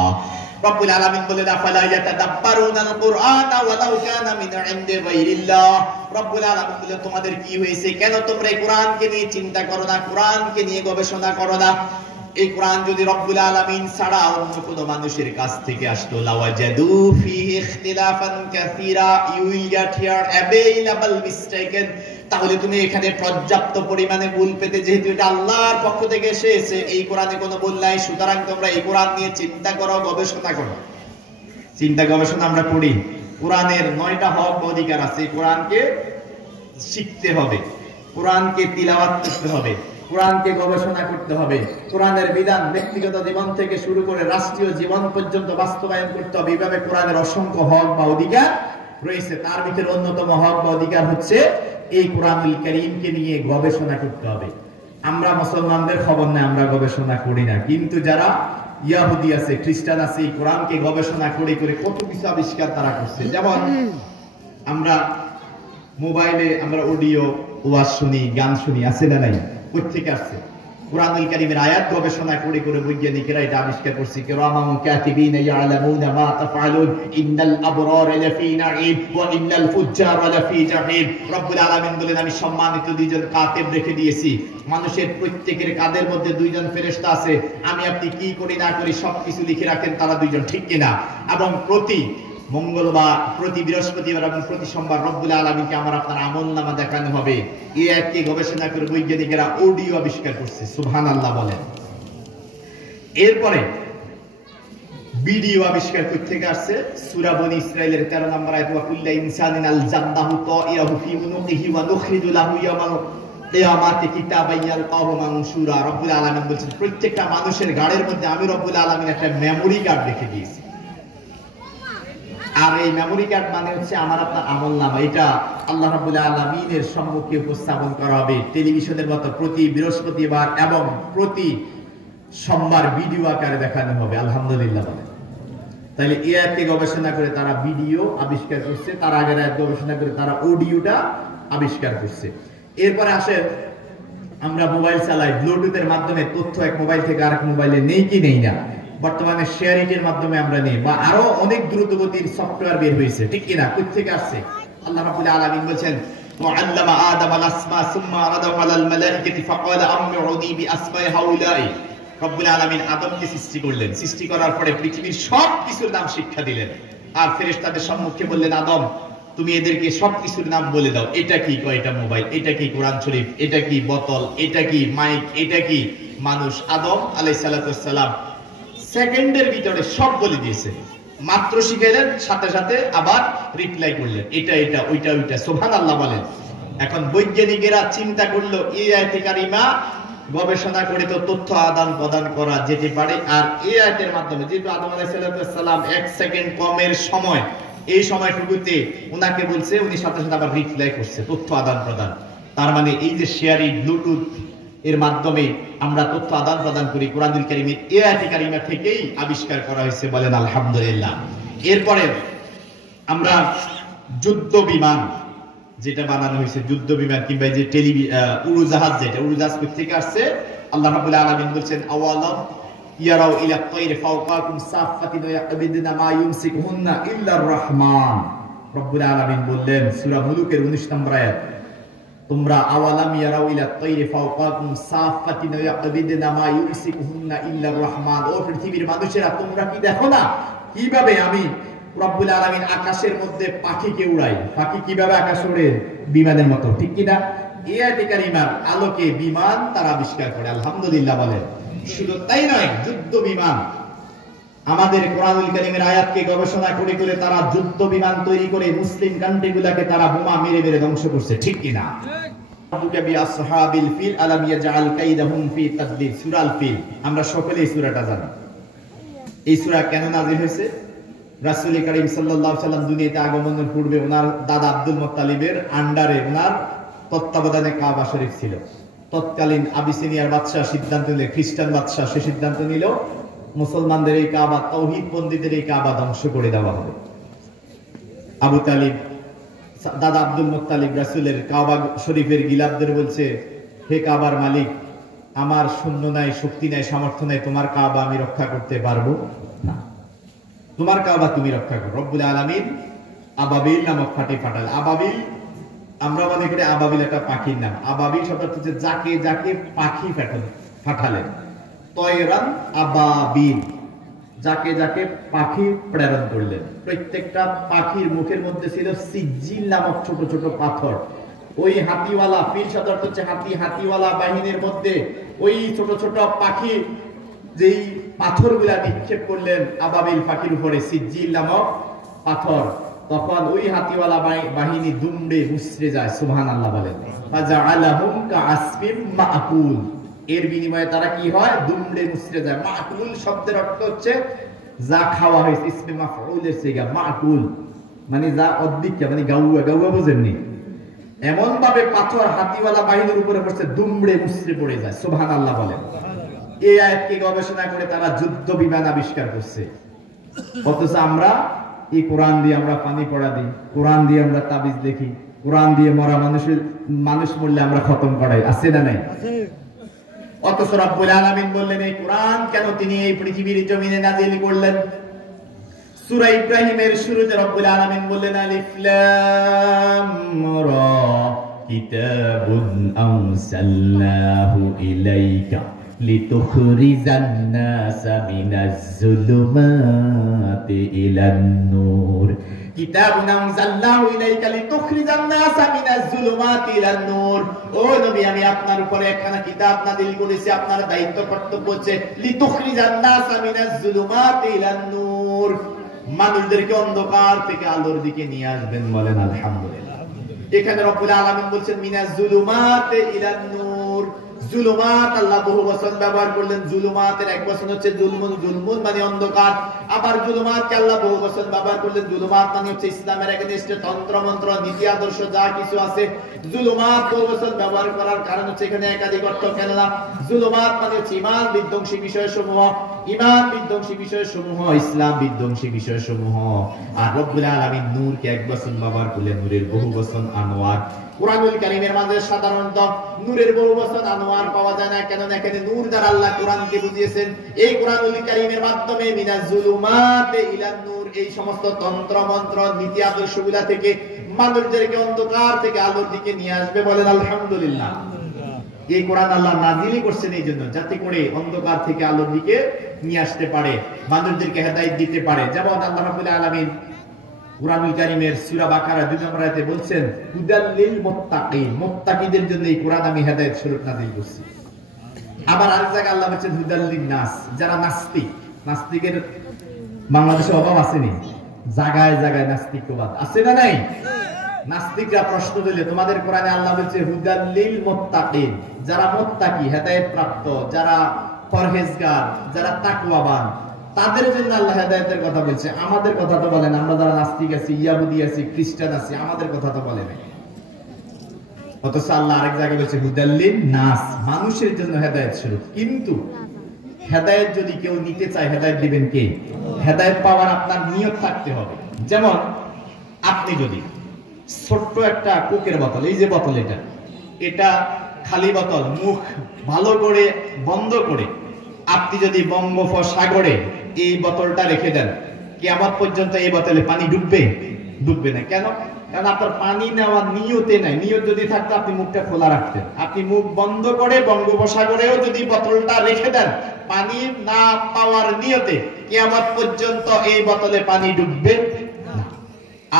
রব্বুল আলামিন বলেন আফালা ইয়াতাদাব্বারুনাল কুরআন ওয়ালাউ কানা মিন ইনদি গায়রিল্লাহ। রব্বুল আলামিন বলেন তোমাদের কি হয়েছে? কেন তোমরা এই কোরআনকে নিয়ে চিন্তা করো না, কোরআনকে নিয়ে গবেষণা করো না? এই কোরআন যদি রব্বুল আলামিন ছাড়া অন্য কোনো মানুষের কাছ থেকে আসতো, লাওয়াজাদু ফীহি ইখতিলাফান কাসীরা, you will get here available mistaken. তাহলে তুমি এখানে পর্যাপ্ত পরিমাণে ভুল পেতে, যেহেতু এটা আল্লাহর পক্ষ থেকে এসেছে, এই কোরআনে কোনো ভুল নাই। সুতরাং তোমরা এই কোরআন নিয়ে চিন্তা করো, গবেষণা করো। চিন্তা গবেষণা আমরা করি। কোরআনের 9টা হক অধিকার আছে। কোরআনকে শিখতে হবে, কোরআনকে তিলাওয়াত করতে হবে, কোরআনকে গবেষণা করতে হবে, কোরআনের বিধান ব্যক্তিগত জীবন থেকে শুরু করে রাষ্ট্রীয় জীবন পর্যন্ত বাস্তবায়ন করতে হবে। এইভাবে কোরআনের অসংখ্য হক বা অধিকার রয়েছে। তার ভিতরে অন্যতম হক বা অধিকার হচ্ছে এই কোরআনুল কারীমকে নিয়ে গবেষণা করতে হবে। আমরা মুসলমানদের খবর নেই, আমরা গবেষণা করি না। কিন্তু যারা ইহুদি আছে, খ্রিস্টান আছে, এই কোরআনকে গবেষণা করে করে কত কিছু আবিষ্কার তারা করছে। যেমন আমরা মোবাইলে আমরা অডিও ওয়াজ শুনি, গান শুনি, আছে না নাই? কোথেকে আসছে? কোরআনুল কারীমের আয়াত গবেষণা করে করে বৈজ্ঞানিকরা এটা আবিষ্কার করছে। কিরামান কাতিবিন ইয়ালামুনা মা তাফআলুন ইন্নাল আবরারা লাফি নাঈম ওয়া ইন্নাল ফুজ্জারা লাফি জাহিম। রব্বুল আলামিন বলেন আমি সম্মানিত দুইজন কাতিব রেখে দিয়েছি। মানুষের প্রত্যেকের কাঁধের মধ্যে দুইজন ফেরেশতা আছে। আমি আপনি কি করি না করি সবকিছু লিখে রাখেন তারা দুইজন, ঠিক কিনা? এবং প্রতি মঙ্গলবার, প্রতি বৃহস্পতিবার এবং প্রতি সোমবার রব্বুল আলামিনকে আমার আপনার আমলনামা দেখানো হবে। এই একটি গবেষণা করে বৈজ্ঞানিকেরা অডিও আবিষ্কার করছে। সুবহানাল্লাহ বলেন। এরপরে ভিডিও আবিষ্কার করতে আসছে। সূরা বনী ইসরাঈলের 13 নম্বর আয়াত, ওয়া কুল্লু ইনসানিন আলজামনাহু তাইরাহু ফি উনুকিহি ওয়া নুখরিজু লাহু ইয়াওমাল কিয়ামাতি কিতাবান ইয়ালকাহু মানশুরা। রব্বুল আলামিন বলেন প্রত্যেকটা মানুষের গাড়ির মধ্যে আমি রব্বুল আলামিন একটা মেমোরি কার্ড রেখে দিয়েছি। আর এই মেমোরি কার্ড মানে হচ্ছে আমার আপনার আমলনামা। এটা আল্লাহ রাব্বুল আলামিনের সম্মুখে উপস্থাপন করা হবে টেলিভিশনের মতো প্রতি বৃহস্পতিবার এবং প্রতি সোমবার ভিডিও আকারে দেখানো হবে। আলহামদুলিল্লাহ বলেন। তাহলে এই আয়াতকে গবেষণা করে তারা ভিডিও আবিষ্কার করছে, তার আগের আয়াত গবেষণা করে তারা অডিওটা আবিষ্কার করছে। এরপরে আসে আমরা মোবাইল চালাই, ব্লুটুথের মাধ্যমে তথ্য এক মোবাইল থেকে আরেক মোবাইলে নেই কি নেই না। বর্তমানে শেয়ারিংয়ের মাধ্যমে আমরা নেই, বা আরো অনেক দ্রুতগতির সফটওয়্যার বের হয়েছে, ঠিক কিনা? কোথা থেকে আসছে? আল্লাহ রাব্বুল আলামিন বলেন ওয়া'আল্লামা আদাম আল-আসমা সুম্মা আরাদাহু আলাল মালাইকাতি ফাকালা আমউনি বিআসমাই হাউলাই। রব্বুল আলামিন আদমকে সৃষ্টি করলেন, সৃষ্টি করার পরে পৃথিবীর সব কিছুর নাম শিক্ষা দিলেন। আর ফেরেশতাদের সম্মুখে বললেন আদম তুমি এদেরকে সব কিছুর নাম বলে দাও। এটা কি? কয় এটা মোবাইল। এটা কি? কোরআন শরীফ। এটা কি? বোতল। এটা কি? মাইক। এটা কি? মানুষ। আদম আলাইহিস সালাতু ওয়াস সালাম সেকেন্ডের ভিতরে সব বলে দিয়েছে। মাত্র শিখাইলেন, সাথে সাথে আবার রিপ্লাই করলেন, এটা এটা ওইটা ওইটা, সুবহানাল্লাহ বলেন। এখন বৈজ্ঞানিকেরা চিন্তা করলো এই আয়াতে কারিমা গবেষণা করে তো তথ্য আদান প্রদান করা যেতে পারে, আর এই আয়াতের মাধ্যমে যেহেতু আদম আলাইহিস সালাম 1 সেকেন্ড কমের সময়, এই সময়টুকুতে উনাকে বলছে, উনি সাথে সাথে আবার রিপ্লাই করছে, তথ্য আদান প্রদান। তার মানে এই যে শেয়ারিং ব্লুটুথ এর মাধ্যমে আমরা তথ্য আদান প্রদান করি, কোরআনুল কারীমের এই আয়াতে কারিমা থেকেই আবিষ্কার করা হয়েছে, বলেন আলহামদুলিল্লাহ। এরপরে আমরা যুদ্ধ বিমান যেটা বানানো হয়েছে, যুদ্ধ বিমান কিংবা যে উড়োজাহাজ, যেটা উড়োজাহাজ থেকে আসছে, আল্লাহ রাব্বুল আলামিন বলছেন আওয়ালাম ইয়ারাউ ইলা তায়রি ফাওকাকুম সাফাতিন ওয়া ইয়াকবিদনা মা ইউমসিকুহুন্না ইল্লার রহমান। রব্বুল আলামিন বললেন সূরা মুলুকের 19 নম্বর আয়াত, তোমরা আওয়ালাম ইয়ারাউ ইলা তায়রি ফাওকাকুম সাফাতিন ওয়া ইয়াকবিদনা মা ইউমসিকুহুন্না ইল্লার রহমান। ও পৃথিবীর মানুষেরা, তোমরা কি দেখো না কিভাবে আমি রব্বুল আলামিন আকাশের মধ্যে পাখিকে উড়াই? পাখি কিভাবে আকাশে ওড়ে? বিমানের মতো, ঠিক কি না? এই আয়াতে কারিমার আলোকে বিমান তারা আবিষ্কার করে, আলহামদুলিল্লাহ বলেন। শুধু তাই নয়, যুদ্ধ বিমান, আমাদের কোরআনুল কারীমের আয়াতকে গবেষণা করে করে তারা যুদ্ধ বিমান তৈরি করে মুসলিম কান্ট্রিগুলোকে তারা বোমা মেরে মেরে ধ্বংস করছে, ঠিক কি না? আসহাবিল ফিল আলাম ইয়াজআল কাইদাহুম ফি তাদলিল, সূরা আল ফিল। আমরা সকলেই সূরাটা জানি। এই সূরা কেন নাযিল হয়েছে? রাসূল করিম সাল্লাল্লাহু আলাইহি সাল্লাম দুনিয়াতে আগমনের পূর্বে ওনার দাদা আব্দুল মুত্তালিবের আন্ডারে, ওনার তত্ত্বাবধানে কাবা শরীফ ছিল। তৎকালীন আবিসিনিয়ার বাদশা সিদ্ধান্ত নিলে, খ্রিস্টান বাদশা, সে সিদ্ধান্ত নিল মুসলমানদের এই কাবা, তাওহীদ পন্থীদের এই কাবা ধ্বংস করে দেওয়া হবে। আবু তালিব, দাদা আব্দুল মুত্তালিব রাসূলের কাবা শরীফের গিলাফদের বলছে, হে কাবার মালিক, আমার সৈন্য নাই, শক্তি নাই, সামর্থ্য নাই, তোমার কাবা আমি রক্ষা করতে পারবো না, তোমার কাবা তুমি রক্ষা করো। রব্বুল আলামিন আবাবিল নামক পাখি পাঠাল। আবাবিল আমরা মনে করি আবাবিল একটা পাখির নাম। আবাবিল শব্দটা হচ্ছে যাকে যাকে পাখি পাঠালেন। তয়রান আবাবিল, যাকে যাকে পাখি প্রেরণ করলেন। প্রত্যেকটা পাখির মুখের মধ্যে ছিল সিজিল নামক ছোট ছোট পাথর। ওই হাতিওয়ালা, ফিল শব্দটা হচ্ছে হাতি, হাতিওয়ালা বাহিনীর মধ্যে ওই ছোট ছোট পাখি যেই পাথরগুলা নিক্ষেপ করলেন আবাবিল পাখির উপরে, সিজিল নামক পাথর, তখন ওই হাতিওয়ালা বাহিনী দুমড়ে মুচড়ে যায়, সুবহানাল্লাহ বলেন। ফাজআলাহুম কাআসফিম মাকুল, এর বিনিময়ে তারা কি হয়? দুমড়ে মুচড়ে যায়। মাকুল শব্দের অর্থ হচ্ছে যা খাওয়া হয়েছে, ইসমে মাফউলের সিগা, মাকুল মানে যা অদ্বিক্য, মানে গাউয়া, গাউয়া বুঝেননি? এমন ভাবে পাথর হাতিওয়ালা বাহিনীর উপরে পড়ছে, দুমড়ে মুচড়ে পড়ে যায়, সুবহানাল্লাহ বলেন। এই আয়াতকে গবেষণা করে তারা যুদ্ধ বিমান আবিষ্কার করছে। অথচ আমরা এই কোরআন দিয়ে আমরা পানি পড়া দিই, কোরআন দিয়ে আমরা তাবিজ দেখি, কোরআন দিয়ে মরা মানুষ মরলে আমরা খতম করাই, আছে না নাই? অথচ রব্বুল আলামিন বললেন এই কোরআন কেন তিনি এই পৃথিবীর জমিনে নাযিল করলেন? সূরা ইব্রাহিমের শুরুতে রব্বুল আলামিন বললেন আলিফ লাম রা কিতাবুন আনসালনাহু ইলাইকা লিতুখরিজান নাসা মিনাজ যুলুমাতি ইলান নূর। কিতাবুন আনজালনাহু ইলাইকা লিতুখরিজান নাসা মিনাজ যুলুমাতি ইলান নূর। ও নবী, আমি আপনার উপরে একখানা কিতাব নাযিল করেছি, আপনার দায়িত্ব কর্তব্য হচ্ছে লিতুখরিজান নাসা মিনাজ যুলুমাতি ইলান নূর, মানুষদেরকে অন্ধকার থেকে আলোর দিকে নিয়ে আসবেন, বলেন আলহামদুলিল্লাহ। এখানে রব্বুল আলামিন বলছেন মিনাজ যুলুমাতি ইলান নূর। জুলুমাত আল্লাহ বহু বচন ব্যবহার করলেন। জুলুমাতের এক বচন হচ্ছে জুলমুন, জুলমুন মানে অন্ধকার। আবার জুলুমাতকে আল্লাহ বহু বচন ব্যবহার করলেন। জুলুমাত মানে হচ্ছে ইসলামের এগেইনস্টে তন্ত্র মন্ত্র নীতি আদর্শ যা কিছু আছে, জুলুমাত বহু বচন ব্যবহার করার কারণ হচ্ছে এখানে একাধিক অর্থ। কেননা জুলুমাত মানে হচ্ছে ঈমান বিধ্বংসী বিষয়সমূহ, ঈমান বিধ্বংসী বিষয়সমূহ, ইসলাম বিধ্বংসী বিষয়সমূহ। আর রব্বুল আলামিন নূরকে এক বচন ব্যবহার করলেন, নূরের বহু বচন আনোয়ার। কুরআনুল কারীমের মাঝে সাধারণত নূরের বহু বচন আনোয়ার পাওয়া যায় না, কেন না এখানে নূর দ্বারা আল্লাহ কোরআনকে বুঝিয়েছেন। এই কুরআনুল কারীমের মাধ্যমে মিনাজ যুলুমাতি ইলান নূর, এই সমস্ত তন্ত্র মন্ত্র নীতি আদর্শগুলা থেকে মানুষদেরকে অন্ধকার থেকে আলোর দিকে নিয়ে আসবে, বলেন আলহামদুলিল্লাহ। এই কোরআন আল্লাহ নাযিল করছেন এই জন্য, যাতে করে অন্ধকার থেকে আলোর দিকে নিয়ে আসতে পারে, মানুষদেরকে হেদায়েত দিতে পারে। যেমন আল্লাহ রাব্বুল আলামিন কুরআনুল কারীমের সূরা বাকারা 2 নম্বর আয়াতে বলছেন হুদাল লিল মুত্তাকিন, মুত্তাকিদের জন্য এই কোরআন আমি হেদায়েত স্বরূপ নাযিল করছি। আবার আরেক জায়গায় আল্লাহ বলেছেন হুদাল লিন নাস, যারা নাস্তিক, নাস্তিকের বাংলাদেশে অভাব আসেনি? জায়গায় জায়গায় নাস্তিকবাদ আছে না নাই? নাস্তিকরা প্রশ্ন দিলে তোমাদের কোরআনে আল্লাহ বলছে হুদাল লিল মুত্তাকিন, যারা মুত্তাকি হেদায়েত প্রাপ্ত, যারা পরহেজগার, যারা তাকওয়াবান, তাদের জন্য আল্লাহ হেদায়েতের কথা বলছে। আমাদের কথা তো বলেন, আমরা যারা নাস্তিক আছি, ইয়াহুদি আছি, খ্রিস্টান আছি, আমাদের কথা তো বলে নাই। অথচ আল্লাহ আরেক জায়গায় বলছে হুদাল লিন নাস, মানুষের জন্য হেদায়েত স্বরূপ। কিন্তু হেদায়েত যদি কেউ নিতে চায়, হেদায়েত দিবেন কে? হেদায়েত পাওয়ার আপনার নিয়ত থাকতে হবে। যেমন আপনি যদি ছোট্ট একটা কোকের বোতল, এই যে বোতল, এটা খালি বোতল, মুখ ভালো করে বন্ধ করে আপনি যদি বঙ্গোপসাগরে এই বোতলটা রেখে দেন, কিয়ামত পর্যন্ত এই বোতলে পানি ডুববে? ডুববে না। কেন? কারণ আপনার পানি নেওয়ার নিয়তে নাই। নিয়ত যদি থাকতো আপনি মুখটা খোলা রাখতেন। আপনি মুখ বন্ধ করে বঙ্গোপসাগরেও যদি বোতলটা রেখে দেন, পানি না পাওয়ার নিয়তে, কিয়ামত পর্যন্ত এই বোতলে পানি ডুববে না।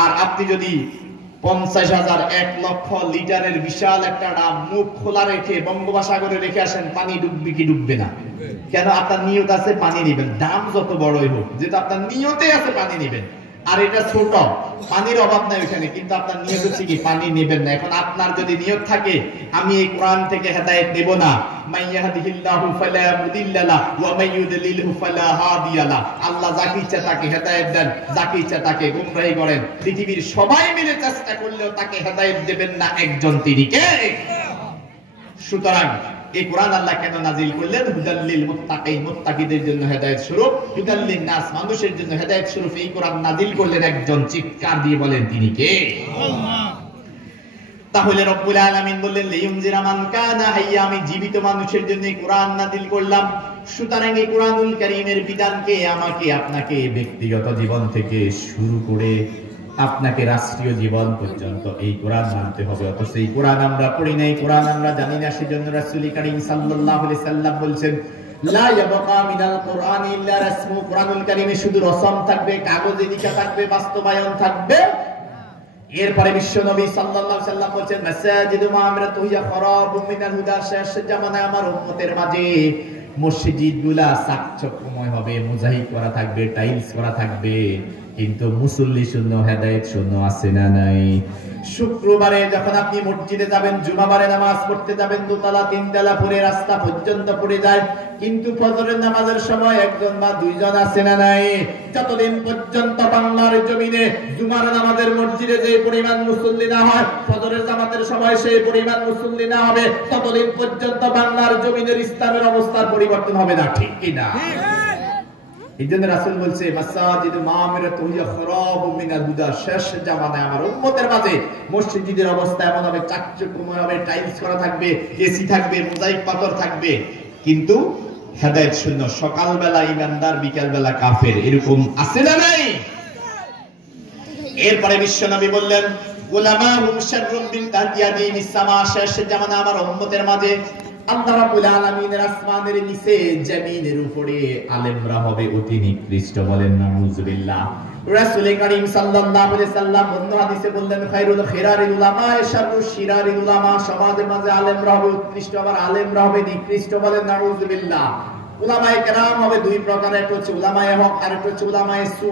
আর আপনি যদি 50,000 1 লক্ষ লিটারের বিশাল একটা ড্রাম মুখ খোলা রেখে বঙ্গোপসাগরে রেখে আসেন, পানি ডুববে কি ডুববে না? কেন? আপনার নিয়ত আছে পানি নেবেন, দাম যত বড়ই হোক, যেটা আপনার নিয়তে আছে পানি নেবেন। আর এটা ছোট, পানির অভাব নাই ওখানে, কিন্তু আপনার নিয়ত হচ্ছে কি পানি নেবেন না। এখন আপনার যদি নিয়ত থাকে আমি এই কোরআন থেকে হেদায়েত নেব না, মাইয়াহদিহিল্লাহু ফালা মুদিল্লা লাহু ওয়া মাইয়ুদলিলহু ফালা হাদিয়া লাহু, আল্লাহ যাকে ইচ্ছা তাকে হেদায়েত দেন, যাকে ইচ্ছা তাকে গোমরাহি করেন। পৃথিবীর সবাই মিলে চেষ্টা করলেও তাকে হেদায়েত দেবেন না একজন, তিনি কে? সুতরাং এই কোরআন আল্লাহ কেন নাজিল করলেন? হুদাল লিল মুত্তাকিন, মুত্তাকিদের জন্য হেদায়েত স্বরূপ। হুদাল লিন নাস, মানুষের জন্য হেদায়েত স্বরূপ এই কোরআন নাজিল করলেন একজন। চিৎকার দিয়ে বলেন তিনি কে? আল্লাহ। তাহলে রব্বুল আলামিন বললেন লিইউনজিরা মান কানা হাইয়া, আমি জীবিত মানুষের জন্য এই কোরআন নাজিল করলাম। সুতরাং এই কোরআনুল কারীমের বিধানকে আমাকে আপনাকে ব্যক্তিগত জীবন থেকে শুরু করে আপনাকে রাষ্ট্রীয় জীবন পর্যন্ত এই কোরআন মানতে হবে। অথচ এই কোরআন আমরা পড়ি নাই, কোরআন আমরা জানি না। সেজন্য রাসূল কারীম সাল্লাল্লাহু আলাইহি সাল্লাম বলেন লা ইয়াবকা মিনাল কোরআন ইল্লা রাসমু, কোরআনুল কারীমে শুধু রসম থাকবে, কাগজে লেখা থাকবে, বাস্তবায়ন থাকবে। এরপরে বিশ্ব নবী সাল্লাল্লাহু আলাইহি সাল্লাম বলেন মাসাজিদু মা'আমিরাতু হিয়া খরাবুম মিনাল হুদা, শেষ জামানায় আমার উম্মতের মাঝে মসজিদগুলা চাকচক্যময় হবে, মোজাইক করা থাকবে, টাইলস করা থাকবে, কিন্তু মুসল্লি শূন্য, হেদায়েত শূন্য আছে না নাই? শুক্রবারে যখন আপনি মসজিদে যাবেন, জুমাবারে নামাজ পড়তে যাবেন, দোতলা তিনতলা পড়ে রাস্তা পর্যন্ত পড়ে যায়, কিন্তু ফজরের নামাজের সময় একজন বা দুইজন আছে না নাই? যতদিন পর্যন্ত বাংলার জমিনে জুমার নামাজের মসজিদে যে পরিমাণ মুসল্লি না হয়, ফজরের জামাতের সময় সেই পরিমাণ মুসল্লি না হবে, ততদিন পর্যন্ত বাংলার জমিনের ইসলামের অবস্থার পরিবর্তন হবে না। ঠিক কি না? এইজন্য রাসূল বলছে মাসাজিদু মা'আমিরাতু হিয়া খরাবু মিনাল হুদা, শেষ জামানায় আমার উম্মতের মাঝে মসজিদের অবস্থা এমন হবে, চাকচক্যময় হবে, টাইলস করা থাকবে, এসি থাকবে, মোজাইক পাথর থাকবে, কিন্তু হেদায়েত শূন্য। সকালবেলা ইমানদার, বিকালবেলা কাফের, এরকম আছে না নাই? এরপরে বিশ্বনবী বললেন উলামাহুম শাররুম বিন তাহতিয়াদি মিসামা, শেষ জামানায় আমার উম্মতের মাঝে আল্লাহ রাব্বুল আলামিনের আসমানের নিচে, জমিনের উপরে আলেমরা হবে অতি নিকৃষ্ট। বলেন নাউযুবিল্লাহ। রাসূল কারীম সাল্লাল্লাহু আলাইহি সাল্লাম অন্য হাদিসে বললেন খায়রুল খিরারিল উলামা শাররুশ শিরারিল উলামা, সমাজের মাঝে আলেমরা হবে উৎকৃষ্ট, আবার আলেমরা হবে নিকৃষ্ট। বলেন নাউযুবিল্লাহ। উলামায়ে কেরাম হবে দুই প্রকার, একটা হচ্ছে উলামায়ে হক আর একটা হচ্ছে উলামায়ে সু।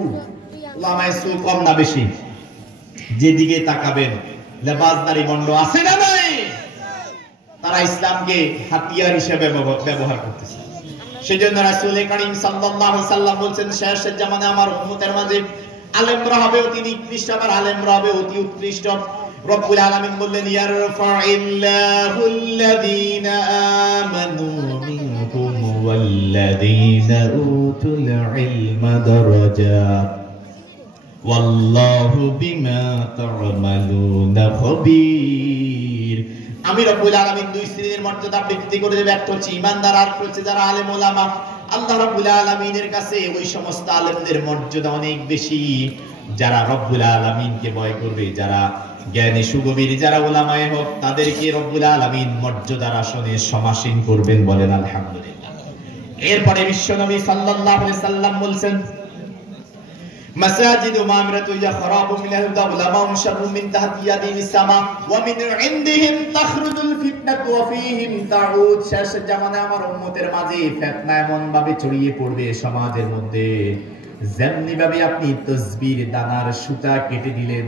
উলামায়ে সু কম না বেশি? যেদিকে তাকাবেন লেবাসদারি বন্ড আছে না নাই? তারা ইসলামকে হাতিয়ার হিসেবে ব্যবহার করতেছে। সেজন্য রাসূল কারীম সাল্লাল্লাহু আলাইহি সাল্লাম বলেন শেষ জামানায় আমার উম্মতের মাঝে আলেমরা হবে অতি নিকৃষ্ট, আবার আলেমরা হবে অতি উৎকৃষ্ট। রব্বুল আলামিন বললেন ইয়ারফাইল্লাহুল্লাযীনা আমানু মিনকুম ওয়াল্লাযীনা উতুল ইলমা দারাজাত ওয়াল্লাহু বিমা তা'মালুনা খাবীর। আমি রব্বুল আলামিন দুই শ্রেণীর মর্যাদা বৃদ্ধি করে দেব, একটা হচ্ছে ঈমানদার আর একটা হচ্ছে যারা আলেম ওলামা। আল্লাহ রব্বুল আলামিনের কাছে ওই সমস্ত আলেমদের মর্যাদা অনেক বেশি যারা রব্বুল আলামিনকে ভয় করবে, যারা জ্ঞানী সুগভীর, যারা উলামায়ে হক, তাদেরকে রব্বুল আলামিন মর্যাদার আসনে সমাসীন করবেন। বলেন আলহামদুলিল্লাহ। এরপরে বিশ্বনবী সাল্লাল্লাহু আলাইহি সাল্লাম বলেন মাসাজিদু মা'আমিরাতু হিয়া খরাবু মিনাল হুদা উলামাউম শাররুম মিন তাহতিয়াদি মিসামা ওয়া মিন ইনদিহিম তাখরুজুল ফিতনাতু ওয়া ফীহিম তাউদ। শেষ জামানায় আমার উম্মতের মাঝে ফিতনা এমন ভাবে ছড়িয়ে পড়বে সমাজের মধ্যে, যেমনি ভাবে আপনি তসবির দানার সুতা কেটে দিলেন,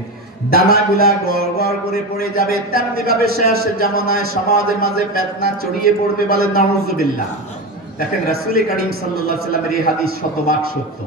দানাগুলা গড়গড় করে পড়ে যাবে, তেমনি ভাবে শেষ জামানায় সমাজের মাঝে ফিতনা ছড়িয়ে পড়বে, বলেন নাউজুবিল্লাহ। দেখেন রাসূল করিম সাল্লাল্লাহু আলাইহি ওয়াসাল্লামের এই হাদিস শতভাগ সত্য।